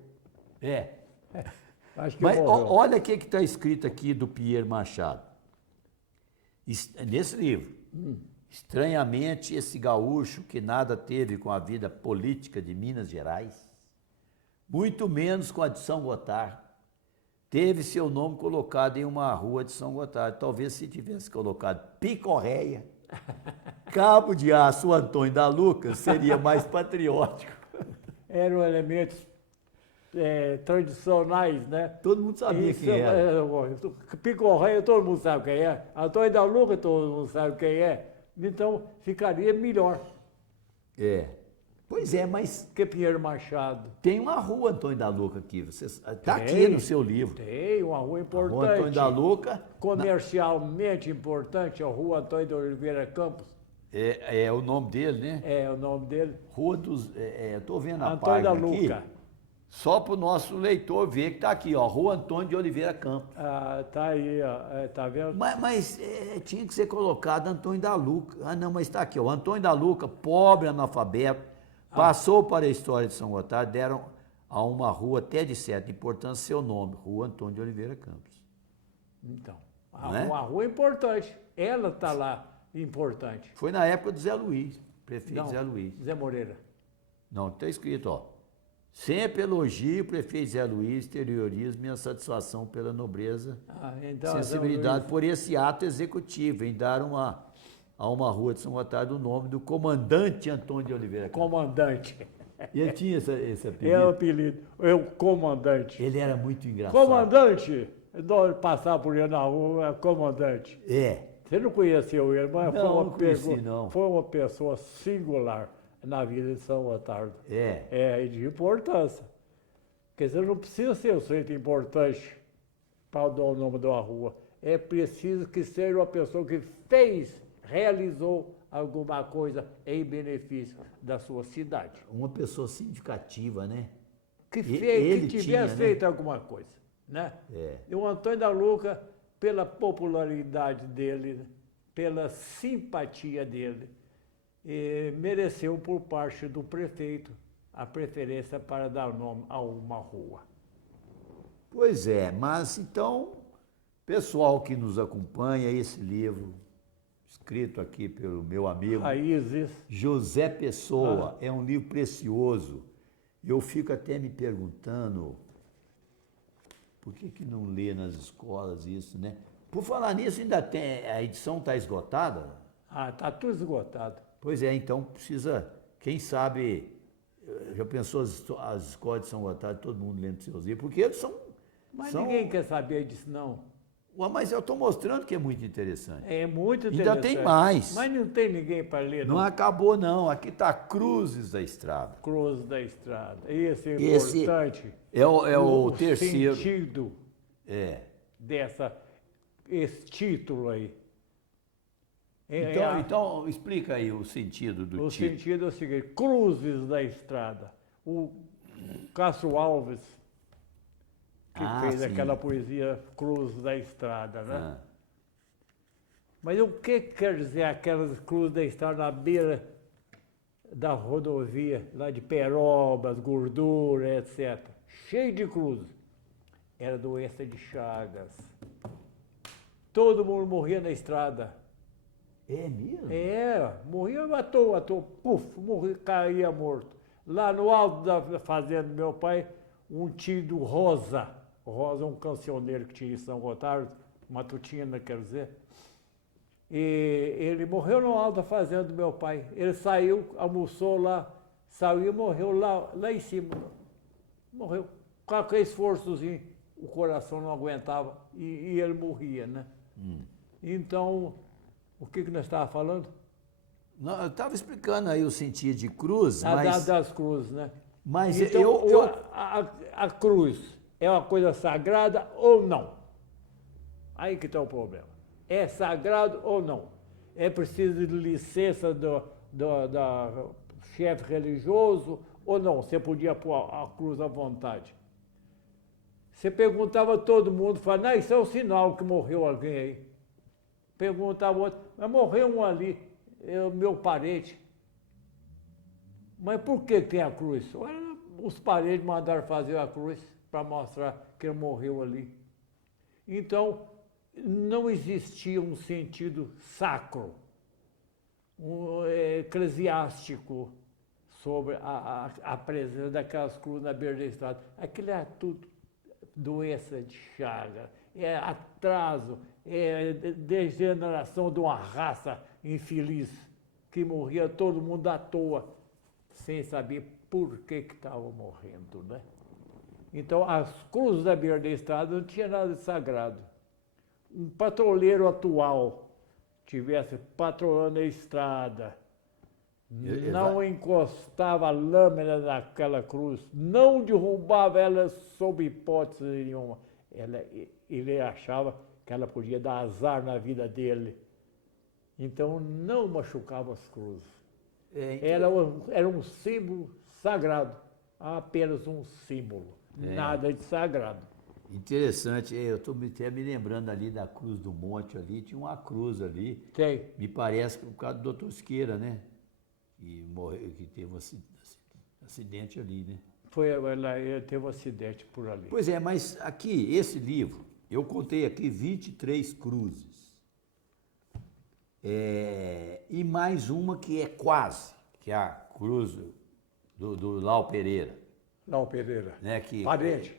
É. Acho que Mas morreu. olha o que está escrito aqui do Pierre Machado. Nesse livro. Estranhamente, esse gaúcho que nada teve com a vida política de Minas Gerais, muito menos com a de São Gotardo, teve seu nome colocado em uma rua de São Gotardo. Talvez se tivesse colocado Picorreia, Cabo de Aço, Antônio da Luca, seria mais patriótico. Eram elementos tradicionais, né? Todo mundo sabia Isso, quem era. Picorreia, todo mundo sabe quem é. Antônio da Luca, todo mundo sabe quem é. Então, ficaria melhor É. Pois é, mas que Pinheiro Machado. tem uma rua Antônio da Luca aqui. Está aqui Tem. no seu livro. Tem uma rua A importante. rua Antônio da Luca Comercialmente importante, a Rua Antônio de Oliveira Campos. é o nome dele, né? É o nome dele. Rua dos. Eu estou vendo a Antônio da página aqui. Luca. Só para o nosso leitor ver que está aqui, ó, Rua Antônio de Oliveira Campos. Ah, tá aí, ó, tá vendo? Mas tinha que ser colocado Antônio da Luca. Ah, não, mas está aqui, ó. Antônio da Luca, pobre analfabeto, passou para a história de São Gotardo, deram a uma rua até de certa importância seu nome, Rua Antônio de Oliveira Campos. Então, Não é? uma rua importante. Ela está lá, importante. Foi na época do Zé Luiz, prefeito Não, Zé Luiz. Zé Moreira. Não, está escrito, ó. Sempre elogio o prefeito Zé Luiz, exteriorismo e minha satisfação pela nobreza, Então, sensibilidade por esse ato executivo em dar a uma rua de São Gotardo o nome do comandante Antônio de Oliveira Campos. Comandante. E ele tinha esse apelido. É o apelido. É o comandante. Ele era muito engraçado. Comandante! Eu passar por ele na rua, comandante. É. Você não conheceu ele, mas Não, não conheci, não. foi uma pessoa singular na vida de São Gotardo. É. É, e de importância. Quer dizer, não precisa ser um sujeito importante para dar o nome de uma rua. É preciso que seja uma pessoa que realizou alguma coisa em benefício da sua cidade. Uma pessoa significativa, né? Que ele tivesse tinha, né? feito alguma coisa, né? É. E o Antônio da Luca, pela popularidade dele, pela simpatia dele, mereceu por parte do prefeito a preferência para dar nome a uma rua. Pois é, mas então, pessoal que nos acompanha, esse livro, escrito aqui pelo meu amigo Raízes. José Pessoa, é um livro precioso. Eu fico até me perguntando por que não lê nas escolas isso, né? Por falar nisso, ainda tem, a edição está esgotada? Está tudo esgotado. Pois é, então precisa, quem sabe, já pensou as escolas de São Gotardo, todo mundo lendo seus livros, porque eles são... Mas são- ninguém quer saber disso, não. Ué, mas eu estou mostrando que é muito interessante. É muito Ainda interessante. tem mais. Mas não tem ninguém para ler, Não acabou não, aqui está Cruzes da Estrada. Cruz da Estrada. Esse é Esse importante. É o terceiro. Sentido É. esse título aí. Então, explica aí o sentido do O título. sentido é o seguinte: Cruzes da Estrada. O Castro Alves, que fez sim. aquela poesia Cruz da Estrada, né? Ah, Mas o que quer dizer aquelas cruzes da estrada na beira da rodovia, lá de perobas, gordura, etc. Cheio de cruzes. Era doença de Chagas. Todo mundo morria na estrada. é mesmo? Morria à toa, puf, morria, caía morto. Lá no alto da fazenda do meu pai, um tio do Rosa. Rosa, um cancioneiro que tinha em São Gotardo, Matutina, quer dizer. E ele morreu no alto da fazenda do meu pai. Ele saiu, almoçou lá, saiu e morreu lá em cima. Morreu. Com aquele esforçozinho, o coração não aguentava e ele morria, né? Então, o que nós estávamos falando? Não, eu estava explicando aí o sentido de cruz, mas... Das cruzes, né? Mas então, a cruz é uma coisa sagrada ou não? Aí que está o problema. É sagrado ou não? É preciso de licença da chefe religioso ou não? Você podia pôr a cruz à vontade. Você perguntava a todo mundo, falava, não, isso é um sinal que morreu alguém aí. Perguntava outro, mas morreu um ali, é o meu parente. Mas por que tem a cruz? Olha, os parentes mandaram fazer a cruz para mostrar que ele morreu ali. Então, não existia um sentido sacro, eclesiástico, sobre a presença daquelas cruzes na beira da estrada. Aquilo é tudo doença de chaga, é atraso, é degeneração de uma raça infeliz, que morria todo mundo à toa, sem saber por que estava morrendo, né? Então, as cruzes da beira da estrada não tinha nada de sagrado. Um patrulheiro atual tivesse patrulhando a estrada, não encostava a lâmina naquela cruz, não derrubava ela sob hipótese nenhuma. Ele achava que ela podia dar azar na vida dele. Então, não machucava as cruzes. Era um símbolo sagrado, apenas um símbolo, nada de sagrado. Interessante, eu estou até me lembrando ali da Cruz do Monte ali, tinha uma cruz ali. Tem. Me parece que por causa do Dr. Siqueira, né? Que morreu, que teve um acidente ali, né? Ele teve um acidente por ali. Pois é, mas aqui, esse livro, eu contei aqui 23 cruzes. E mais uma que é quase, que é a cruz do Lau Pereira. Lau Pereira, né? parente.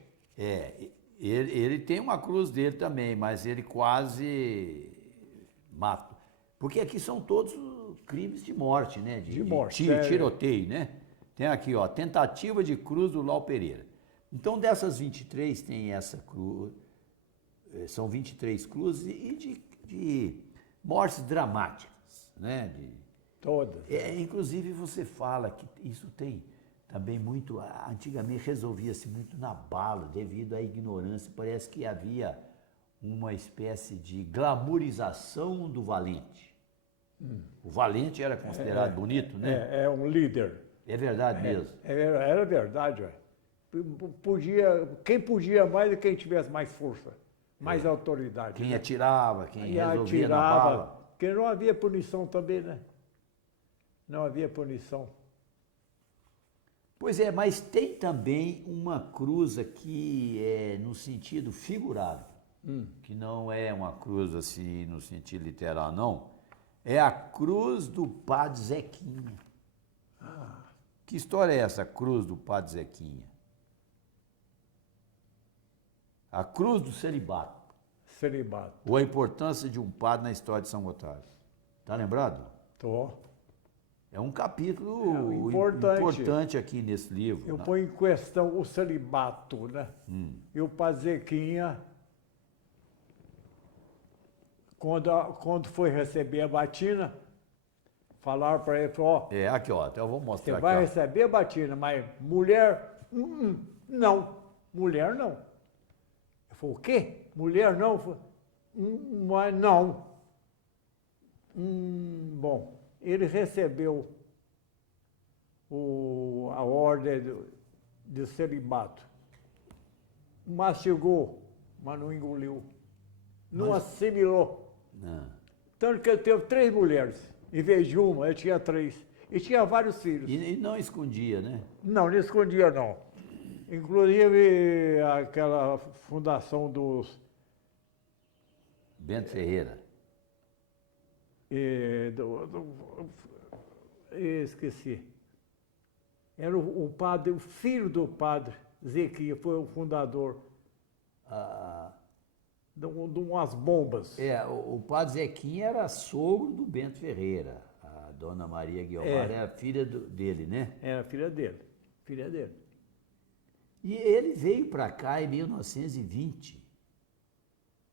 Ele tem uma cruz dele também, mas ele quase mata. Porque aqui são todos crimes de morte, né? De morte. Tiroteio, né? Tem aqui, ó, tentativa de cruz do Lau Pereira. Então, dessas 23 tem essa cruz, são 23 cruzes e de mortes dramáticas, né? Todas. Inclusive, você fala que isso tem também muito, antigamente resolvia-se muito na bala, devido à ignorância. Parece que havia uma espécie de glamourização do valente. O valente era considerado bonito, né? É um líder. É verdade mesmo. Era verdade, ué. Quem podia mais é quem tivesse mais força, mais autoridade. Quem né? atirava, quem resolvia na bala. Porque não havia punição também, né? Não havia punição. Pois é, mas tem também uma cruz aqui no sentido figurado, que não é uma cruz assim no sentido literal, não. É a cruz do Padre Zequinha. Que história é essa, a cruz do Padre Zequinha? A cruz do celibato. Celibato. Ou a importância de um padre na história de São Gotardo. Tá lembrado? Tô. É um capítulo importante aqui nesse livro. Eu ponho em questão o celibato, né? E o Padre Zequinha, quando foi receber a batina, falaram para ele, ó, aqui, ó, até eu vou mostrar você aqui. vai receber a batina, mas mulher, não. Mulher não. Ele falou, o quê? Mulher não? Falei, mas não. Bom, ele recebeu a ordem de celibato. Mastigou, mas não engoliu. Não assimilou. Não. Tanto que ele teve 3 mulheres. Em vez de uma, ele tinha 3. E tinha vários filhos. E não escondia, né? Não escondia, não. Inclusive, aquela fundação dos... Bento Ferreira. Esqueci. Era o padre, o filho do padre Zequinha, foi o fundador. de umas bombas. O padre Zequinha era sogro do Bento Ferreira. A dona Maria Guiomar é a filha dele, né? Era filha dele. Filha dele. E ele veio para cá em 1920.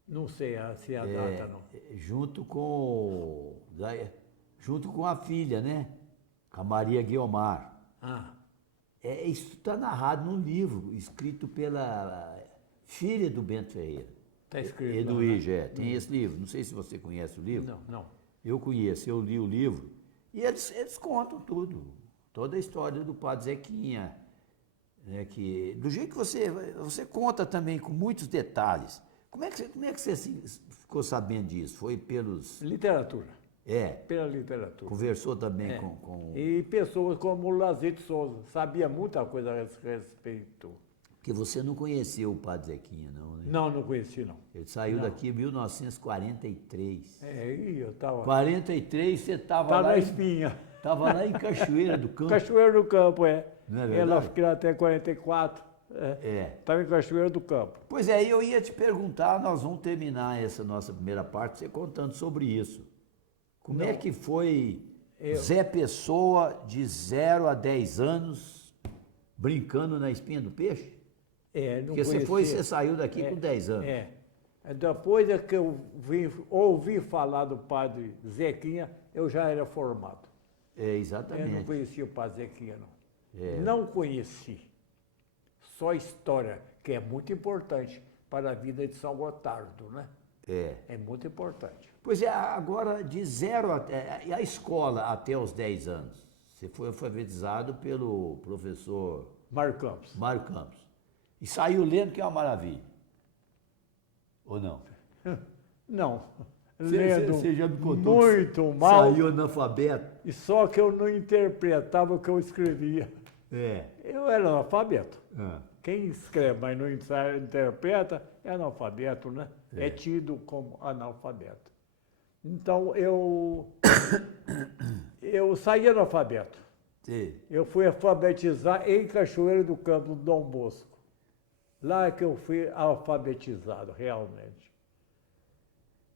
Não sei se é a data, não. Junto com a filha, né? Com a Maria Guiomar. Ah, Isso está narrado num livro escrito pela filha do Bento Ferreira. está escrito. Eduíge, tem esse livro. Não sei se você conhece o livro. Não. Eu conheço, eu li o livro. E eles contam tudo. Toda a história do padre Zequinha. Né, do jeito que você conta também com muitos detalhes. Como é que você ficou sabendo disso? Foi pelos... Literatura. É. Pela literatura. Conversou também com... E pessoas como o Lazito Souza, sabia muita coisa a esse respeito. Porque você não conheceu o padre Zequinha, não, né? Não conheci, não. Ele saiu daqui em 1943. E eu estava... 43, você estava Tá lá na espinha. Estava lá em Cachoeira do Campo. Cachoeira do Campo, Não é verdade? Ela ficou até 44. Estava em Cachoeira do Campo. Pois é, eu ia te perguntar, nós vamos terminar essa nossa primeira parte, você contando sobre isso. Como é que foi Zé Pessoa, de 0 a 10 anos, brincando na espinha do peixe? Não Porque você saiu daqui com 10 anos. Depois é que eu ouvi falar do padre Zequinha, eu já era formado. Eu Exatamente. não conhecia o padre Zequinha, não. Não conheci. Só história, que é muito importante para a vida de São Gotardo, né? É muito importante. Pois é, agora de 0 até... a escola até os 10 anos, você foi alfabetizado pelo professor... Mário Campos. Mário Campos. E saiu lendo, que é uma maravilha. Ou não? Não. Lendo Você já me contou muito mal. Saiu analfabeto. E só que eu não interpretava o que eu escrevia. É. Eu era analfabeto. Quem escreve, mas não interpreta, é analfabeto, né? É tido como analfabeto. Então, eu saí analfabeto. Sim. Eu fui alfabetizar em Cachoeira do Campo, do Dom Bosco. Lá é que eu fui alfabetizado, realmente.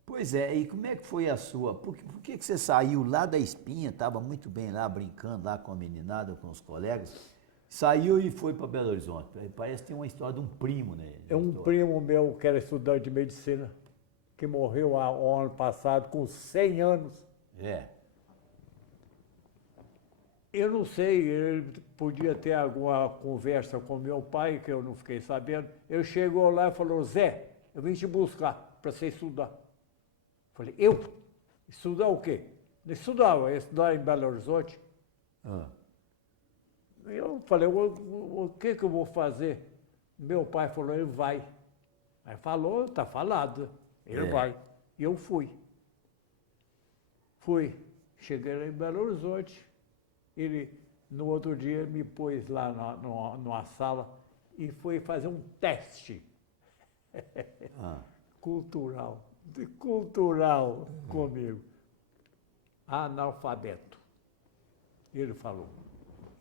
Pois é, e como é que foi a sua? Por que você saiu lá da Espinha, estava muito bem lá, brincando lá com a meninada, com os colegas, saiu e foi para Belo Horizonte? Parece que tem uma história de um primo, né? É um primo meu que era estudante de medicina, que morreu o ano passado com 100 anos. Eu não sei, ele podia ter alguma conversa com meu pai, que eu não fiquei sabendo. Ele chegou lá e falou, Zé, eu vim te buscar para você estudar. Falei, eu? Estudar o quê? Ele estudava, ia estudar em Belo Horizonte. Eu falei, o que eu vou fazer? Meu pai falou, ele vai. Aí falou, tá falado, ele vai. E eu fui. Cheguei lá em Belo Horizonte. Ele, no outro dia, me pôs lá numa sala e foi fazer um teste cultural comigo. Analfabeto. Ele falou.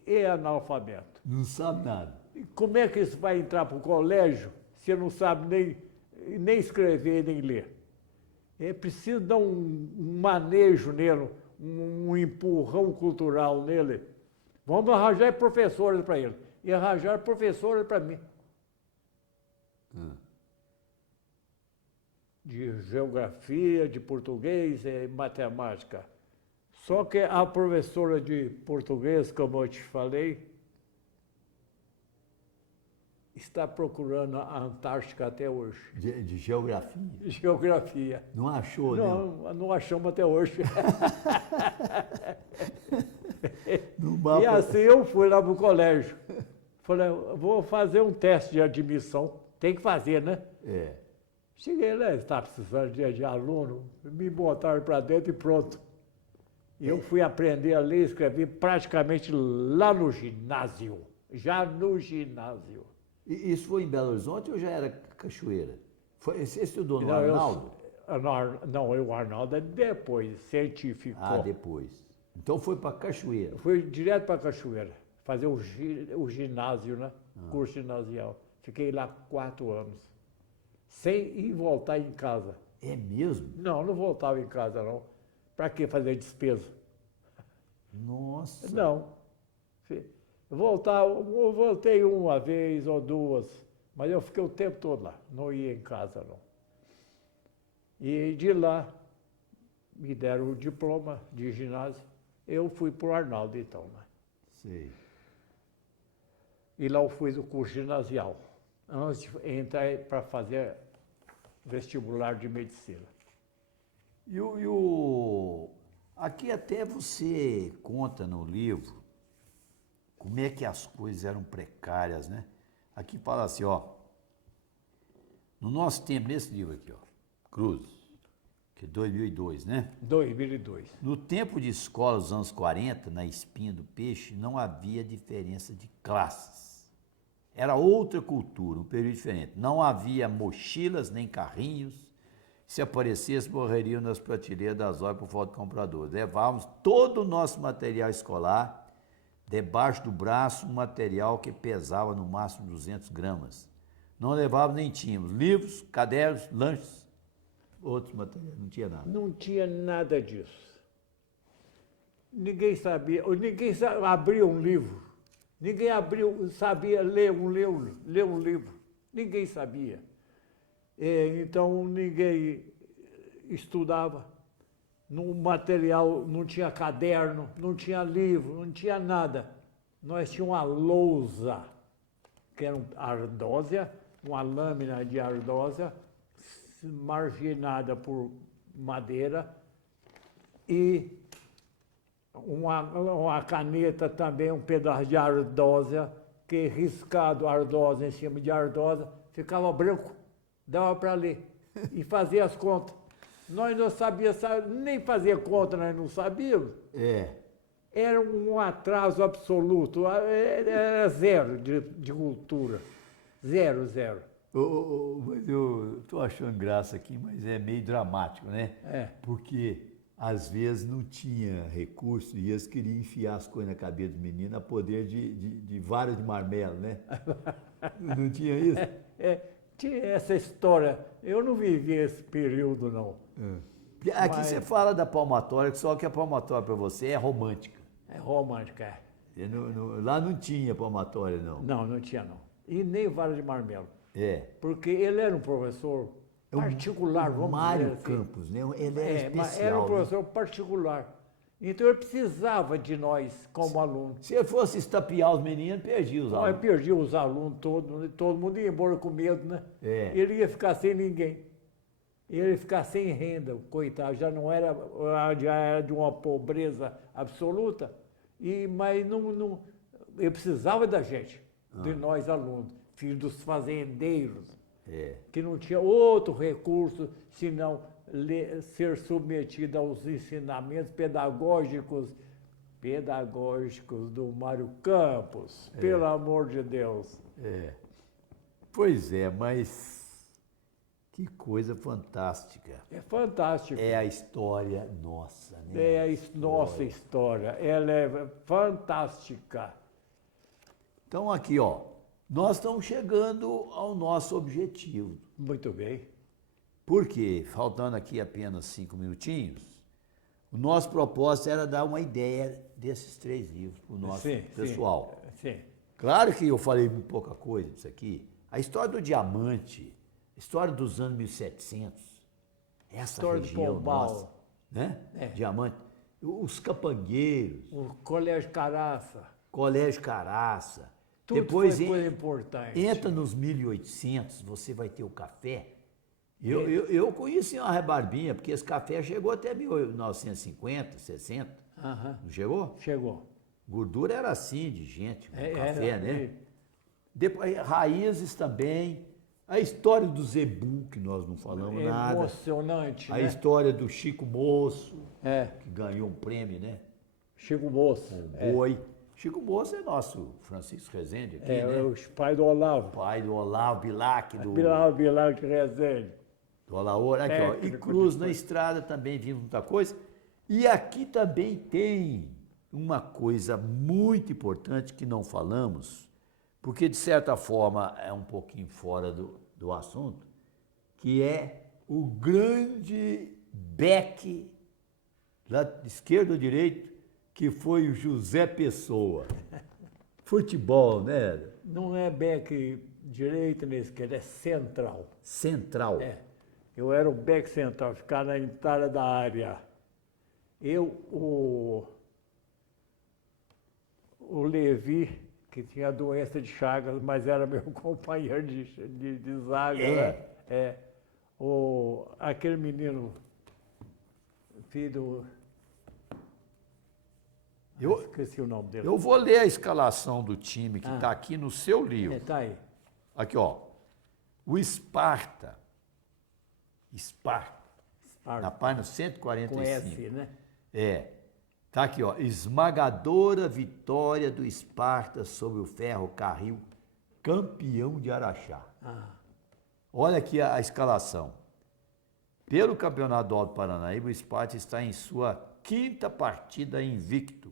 É analfabeto. Não sabe nada. E como é que isso vai entrar para o colégio se não sabe nem escrever nem ler? É preciso dar um manejo nele, um empurrão cultural nele. Vamos arranjar professores para ele. E arranjar professores para mim. De geografia, de português e matemática. Só que a professora de português, como eu te falei, está procurando a Antártica até hoje. De geografia? Geografia. Não achou, né? Não achamos até hoje. No mapa. E assim eu fui lá pro colégio. Falei, vou fazer um teste de admissão. Tem que fazer, né? Cheguei lá, estava precisando de aluno, me botaram para dentro e pronto. E eu fui aprender a ler e escrever praticamente lá no ginásio. Já no ginásio. E isso foi em Belo Horizonte ou já era Cachoeira? Você estudou no Arnaldo? O Arnaldo é depois, científico. Depois. Então foi para Cachoeira? Fui direto para Cachoeira, fazer o ginásio, né? Curso ginasial. Fiquei lá 4 anos. sem ir voltar em casa. É mesmo? Não voltava em casa, não. Para que fazer despesa? Nossa. Não. Eu voltei uma vez ou duas, mas eu fiquei o tempo todo lá, não ia em casa, não. E de lá, me deram o diploma de ginásio, eu fui para o Arnaldo, então, né? Sei. E lá eu fiz o curso ginasial, antes de entrar para fazer vestibular de medicina. Aqui até você conta no livro como é que as coisas eram precárias, né? Aqui fala assim, ó, no nosso tempo, nesse livro aqui, ó, Cruz, que é 2002, né? 2002. No tempo de escola dos anos 40, na Espinha do Peixe, não havia diferença de classes. Era outra cultura, um período diferente. Não havia mochilas nem carrinhos. Se aparecesse, morreriam nas prateleiras das lojas por falta de compradores. Levávamos todo o nosso material escolar, debaixo do braço, um material que pesava no máximo 200 gramas. Não levávamos nem tínhamos livros, cadernos, lanches, outros materiais, não tinha nada. Não tinha nada disso. Ninguém sabia, abria um livro. Ninguém sabia ler um livro. Ninguém sabia. Então ninguém estudava. No material não tinha caderno, não tinha livro, não tinha nada. Nós tínhamos uma lousa, que era ardósia, uma lâmina de ardósia, marginada por madeira, e uma caneta também, um pedaço de ardósia, que riscado ardósia em cima de ardósia, ficava branco, dava para ler e fazer as contas. Nós não sabíamos, nem fazer conta nós não sabíamos. Era um atraso absoluto, era zero de cultura, zero. Mas eu estou achando graça aqui, mas é meio dramático, né? Porque às vezes não tinha recurso e eles queriam enfiar as coisas na cabeça do menino a poder de vara de marmelo, né? Não tinha isso? Tinha essa história. Eu não vivi esse período, não. Aqui você fala da palmatória, só que a palmatória para você é romântica. É romântica, Lá não tinha palmatória, não. Não tinha, não. E nem vara de marmelo. Porque ele era um professor particular, vamos Mário dizer assim. Campos, né? Ele era especial. Mas era um professor particular. Então ele precisava de nós como alunos. Se ele fosse estapear os meninos, perdia os alunos. Nós perdíamos os alunos todos, todo mundo ia embora com medo, né? Ele ia ficar sem ninguém. Ele ia ficar sem renda, coitado, já era de uma pobreza absoluta, mas não, ele precisava da gente, de nós alunos, filhos dos fazendeiros, que não tinha outro recurso senão ser submetido aos ensinamentos pedagógicos do Mário Campos, pelo amor de Deus. Pois é, mas que coisa fantástica. É fantástico. É a história nossa, né? É a nossa história. Ela é fantástica. Então aqui, ó, nós estamos chegando ao nosso objetivo. Muito bem. Porque, faltando aqui apenas 5 minutinhos, o nosso propósito era dar uma ideia desses 3 livros para o nosso pessoal. Sim. Claro que eu falei muito pouca coisa disso aqui. A história do diamante, a história dos anos 1700, essa história região do nossa, né? Diamante, os capangueiros. O Colégio Caraça. Colégio Caraça. Tudo Depois foi coisa importante. Entra nos 1800, você vai ter o café. Eu conheci uma rebarbinha, porque esse café chegou até 1950, 60. Não chegou? Chegou. Gordura era assim, de gente, café, né? Depois, raízes também. A história do Zebu, que nós não falamos nada. Emocionante, A né? história do Chico Moço, que ganhou um prêmio, né? Chico Moço. O boi. Chico Moço é nosso Francisco Rezende aqui, né? É o pai do Olavo. Pai do Olavo Bilac. Bilac Rezende. Do Olaor, aqui, ó. E Cruz na Estrada também vimos muita coisa. E aqui também tem uma coisa muito importante que não falamos, porque de certa forma é um pouquinho fora do assunto, que é o grande back, lado esquerdo ou direito, que foi o José Pessoa. Futebol, né? Não é back direito nem esquerdo, é central. Central. É. Eu era o back central, ficar na entrada da área. O Levi, que tinha doença de Chagas, mas era meu companheiro de zaga, né? É. Aquele menino, filho esqueci o nome dele. Eu vou ler a escalação do time que está aqui no seu livro. Tá aí. Aqui, ó. O Esparta. Na página 145. Com S, né? Tá aqui, ó. Esmagadora vitória do Esparta sobre o Ferrocarril, campeão de Araxá. Olha aqui a escalação. Pelo Campeonato do Alto Paranaíba, o Esparta está em sua 5ª partida invicto.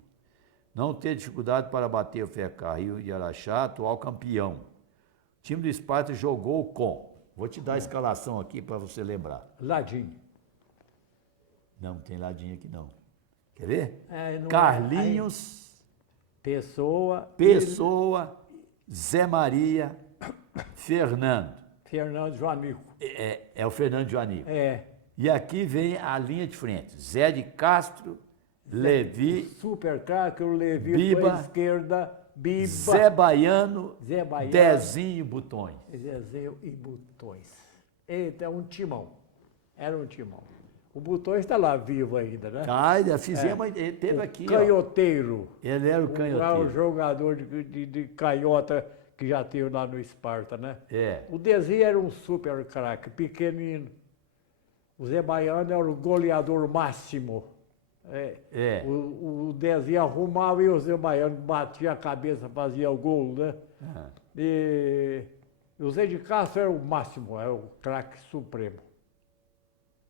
Não ter dificuldade para bater o Ferrocarril de Araxá, atual campeão. O time do Esparta jogou com... Vou te dar a escalação aqui para você lembrar. Ladinho. Não tem ladinho aqui não. Quer ver? Não Carlinhos, Pessoa, Zé Maria, Fernando. Fernando Joanico. É o Fernando Joanico. É. E aqui vem a linha de frente. Zé de Castro, Levi, Super craque, o Levi Biba, para a esquerda, Biba. Zé Baiano, Zé Baiano, Dezinho e Botões. Zezinho e Botões. Eita, um timão. Era um timão. O Botões está lá vivo ainda, né? Já fizemos, ele teve aqui, Canhoteiro. ó. Ele era o O canhoteiro. jogador de canhota que já teve lá no Esparta, né? É. O Dezinho era um super craque, pequenino. O Zé Baiano era o goleador máximo. O Dezinho arrumava e o Zé Baiano batia a cabeça, fazia o gol, né? E o Zé de Castro era o máximo, era o craque supremo.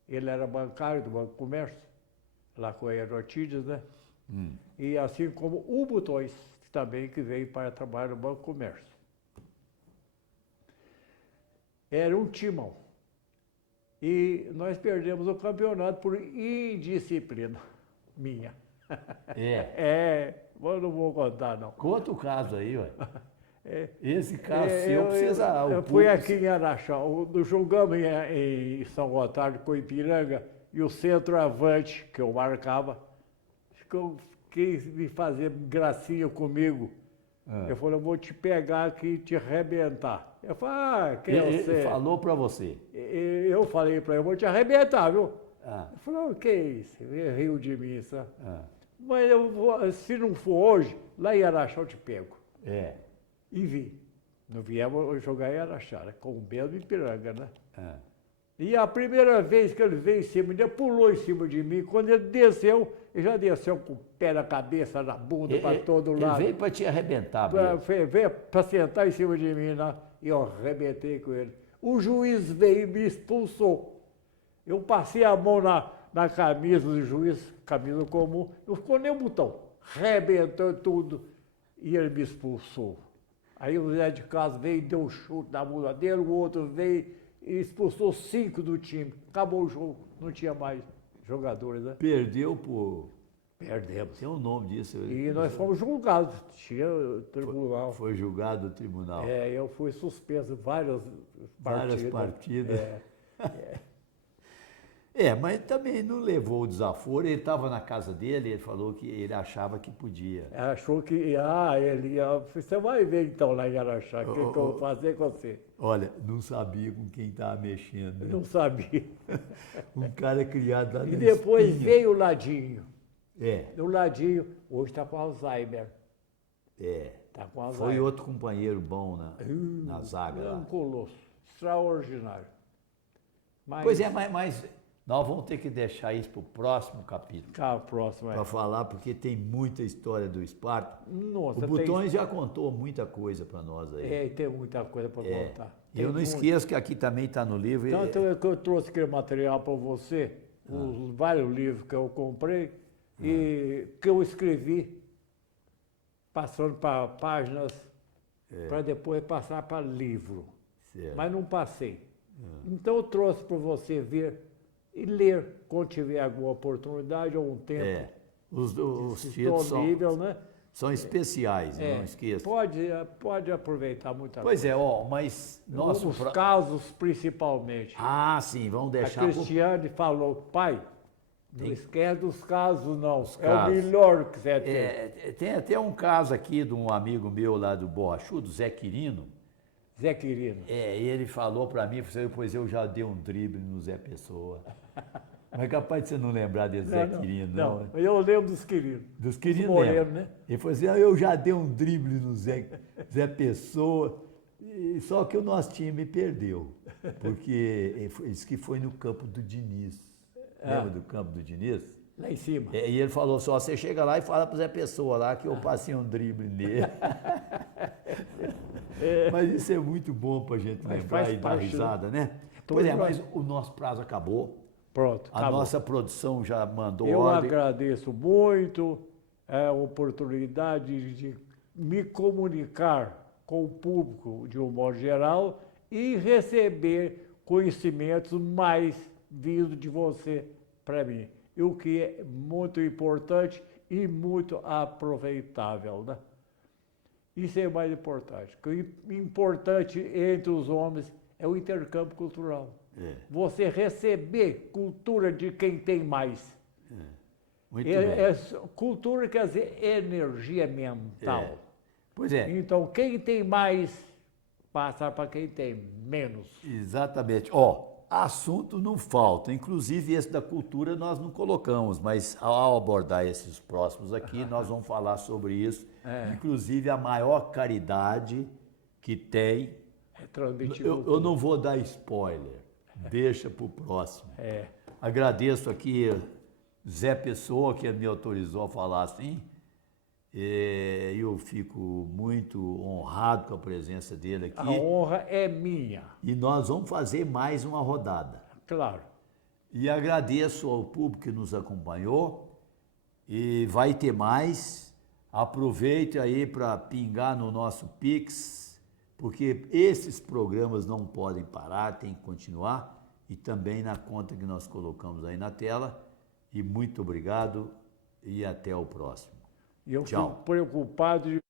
Ele era bancário do Banco do Comércio, lá com a Aerotídeas, né? E assim como o Botões, também que veio para trabalhar no Banco do Comércio. Era um timão. E nós perdemos o campeonato por indisciplina minha. Eu não vou contar, não. Conta o caso aí, ué. Esse caso seu precisa... Eu fui aqui em Araxá, jogamos em São Gotardo com Ipiranga, e o centroavante que eu marcava, quis me fazer gracinha comigo. Eu falei, eu vou te pegar aqui e te arrebentar. Eu falei, quem é você? Ele falou pra você. Eu falei pra ele, eu vou te arrebentar, viu? Ele falou, o que é isso? Ele riu de mim, sabe? Mas se não for hoje, lá em Araxá eu te pego. E vi. Não viemos jogar em Araxá, né? Com o Belo de Ipiranga, né? E a primeira vez que ele veio em cima, ele pulou em cima de mim. Quando ele desceu, ele já desceu com o pé na cabeça, na bunda, para todo lado. Ele veio para te arrebentar, veio para sentar em cima de mim, né? E eu arrebentei com ele. O juiz veio e me expulsou. Eu passei a mão na camisa do juiz, camisa comum, não ficou nem um botão. Arrebentou tudo e ele me expulsou. Aí o Zé de Casa veio e deu um chute na bunda dele, o outro veio e expulsou 5 do time. Acabou o jogo, não tinha mais jogadores, né? Perdeu por... Perdemos. Tem um nome disso. E nós fomos julgados, tinha tribunal. Foi julgado no tribunal. Eu fui suspenso várias partidas. Mas também não levou o desaforo, ele estava na casa dele, ele falou que ele achava que podia. Achou que, ele ia, você vai ver então lá em Araxá, o que eu vou fazer com você. Olha, não sabia com quem estava mexendo. Né? Não sabia. Um cara criado lá E depois veio o Ladinho. O Ladinho, hoje está com Alzheimer. Tá com Alzheimer. Foi outro companheiro bom na zaga lá. Um colosso, extraordinário. Pois mas nós vamos ter que deixar isso para o próximo capítulo. Para falar, porque tem muita história do Esparta. Nossa, o Botões já contou muita coisa para nós aí. Tem muita coisa para contar. Eu não esqueço que aqui também está no livro. Tanto que eu trouxe aquele material para você, os vários livros que eu comprei e que eu escrevi, passando para páginas, para depois passar para livro. Certo. Mas não passei. Então eu trouxe para você ver e ler quando tiver alguma oportunidade ou um tempo É. Os títulos disponível, né? são especiais, não esqueça. Pode aproveitar muita Pois coisa. é, ó, mas nosso... Os casos, principalmente. Ah, sim, vamos A deixar... Cristiane falou, pai, não esquece dos casos, não. É o casos. melhor que você tem. Tem até um caso aqui de um amigo meu lá do Borrachudo, Zé Quirino. Zé Quirino. Ele falou pra mim, pois eu já dei um drible no Zé Pessoa. Mas é capaz de você não lembrar desse Zé Quirino, não. Eu lembro dos Quirinos. Dos Quirinos Moreno, mesmo. né? Ele falou assim, eu já dei um drible no Zé Pessoa, só que o nosso time perdeu, porque ele disse que foi no campo do Diniz. Lembra do campo do Diniz? Lá em cima. E ele falou só, você chega lá e fala pro Zé Pessoa lá que eu passei um drible nele. Mas isso é muito bom pra gente lembrar e dar risada, né? Pois é, mas o nosso prazo acabou. Pronto, A acabou. nossa produção já mandou Eu ordem. agradeço muito a oportunidade de me comunicar com o público de um modo geral e receber conhecimentos mais vindos de você para mim. E o que é muito importante e muito aproveitável, né? Isso é mais importante. O importante entre os homens é o intercâmbio cultural. Você receber cultura de quem tem mais. Muito bem. Cultura quer dizer energia mental. Pois é. Então, quem tem mais, passa para quem tem menos. Exatamente. Ó, assunto não falta. Inclusive, esse da cultura nós não colocamos, mas ao abordar esses próximos aqui, nós vamos falar sobre isso. Inclusive, a maior caridade que tem. Eu não vou dar spoiler. Deixa para o próximo. Agradeço aqui Zé Pessoa, que me autorizou a falar assim. Eu fico muito honrado com a presença dele aqui. A honra é minha. E nós vamos fazer mais uma rodada. Claro. E agradeço ao público que nos acompanhou. E vai ter mais. Aproveite aí para pingar no nosso Pix, porque esses programas não podem parar, tem que continuar. E também na conta que nós colocamos aí na tela. E muito obrigado e até o próximo. Eu Tchau. fico preocupado de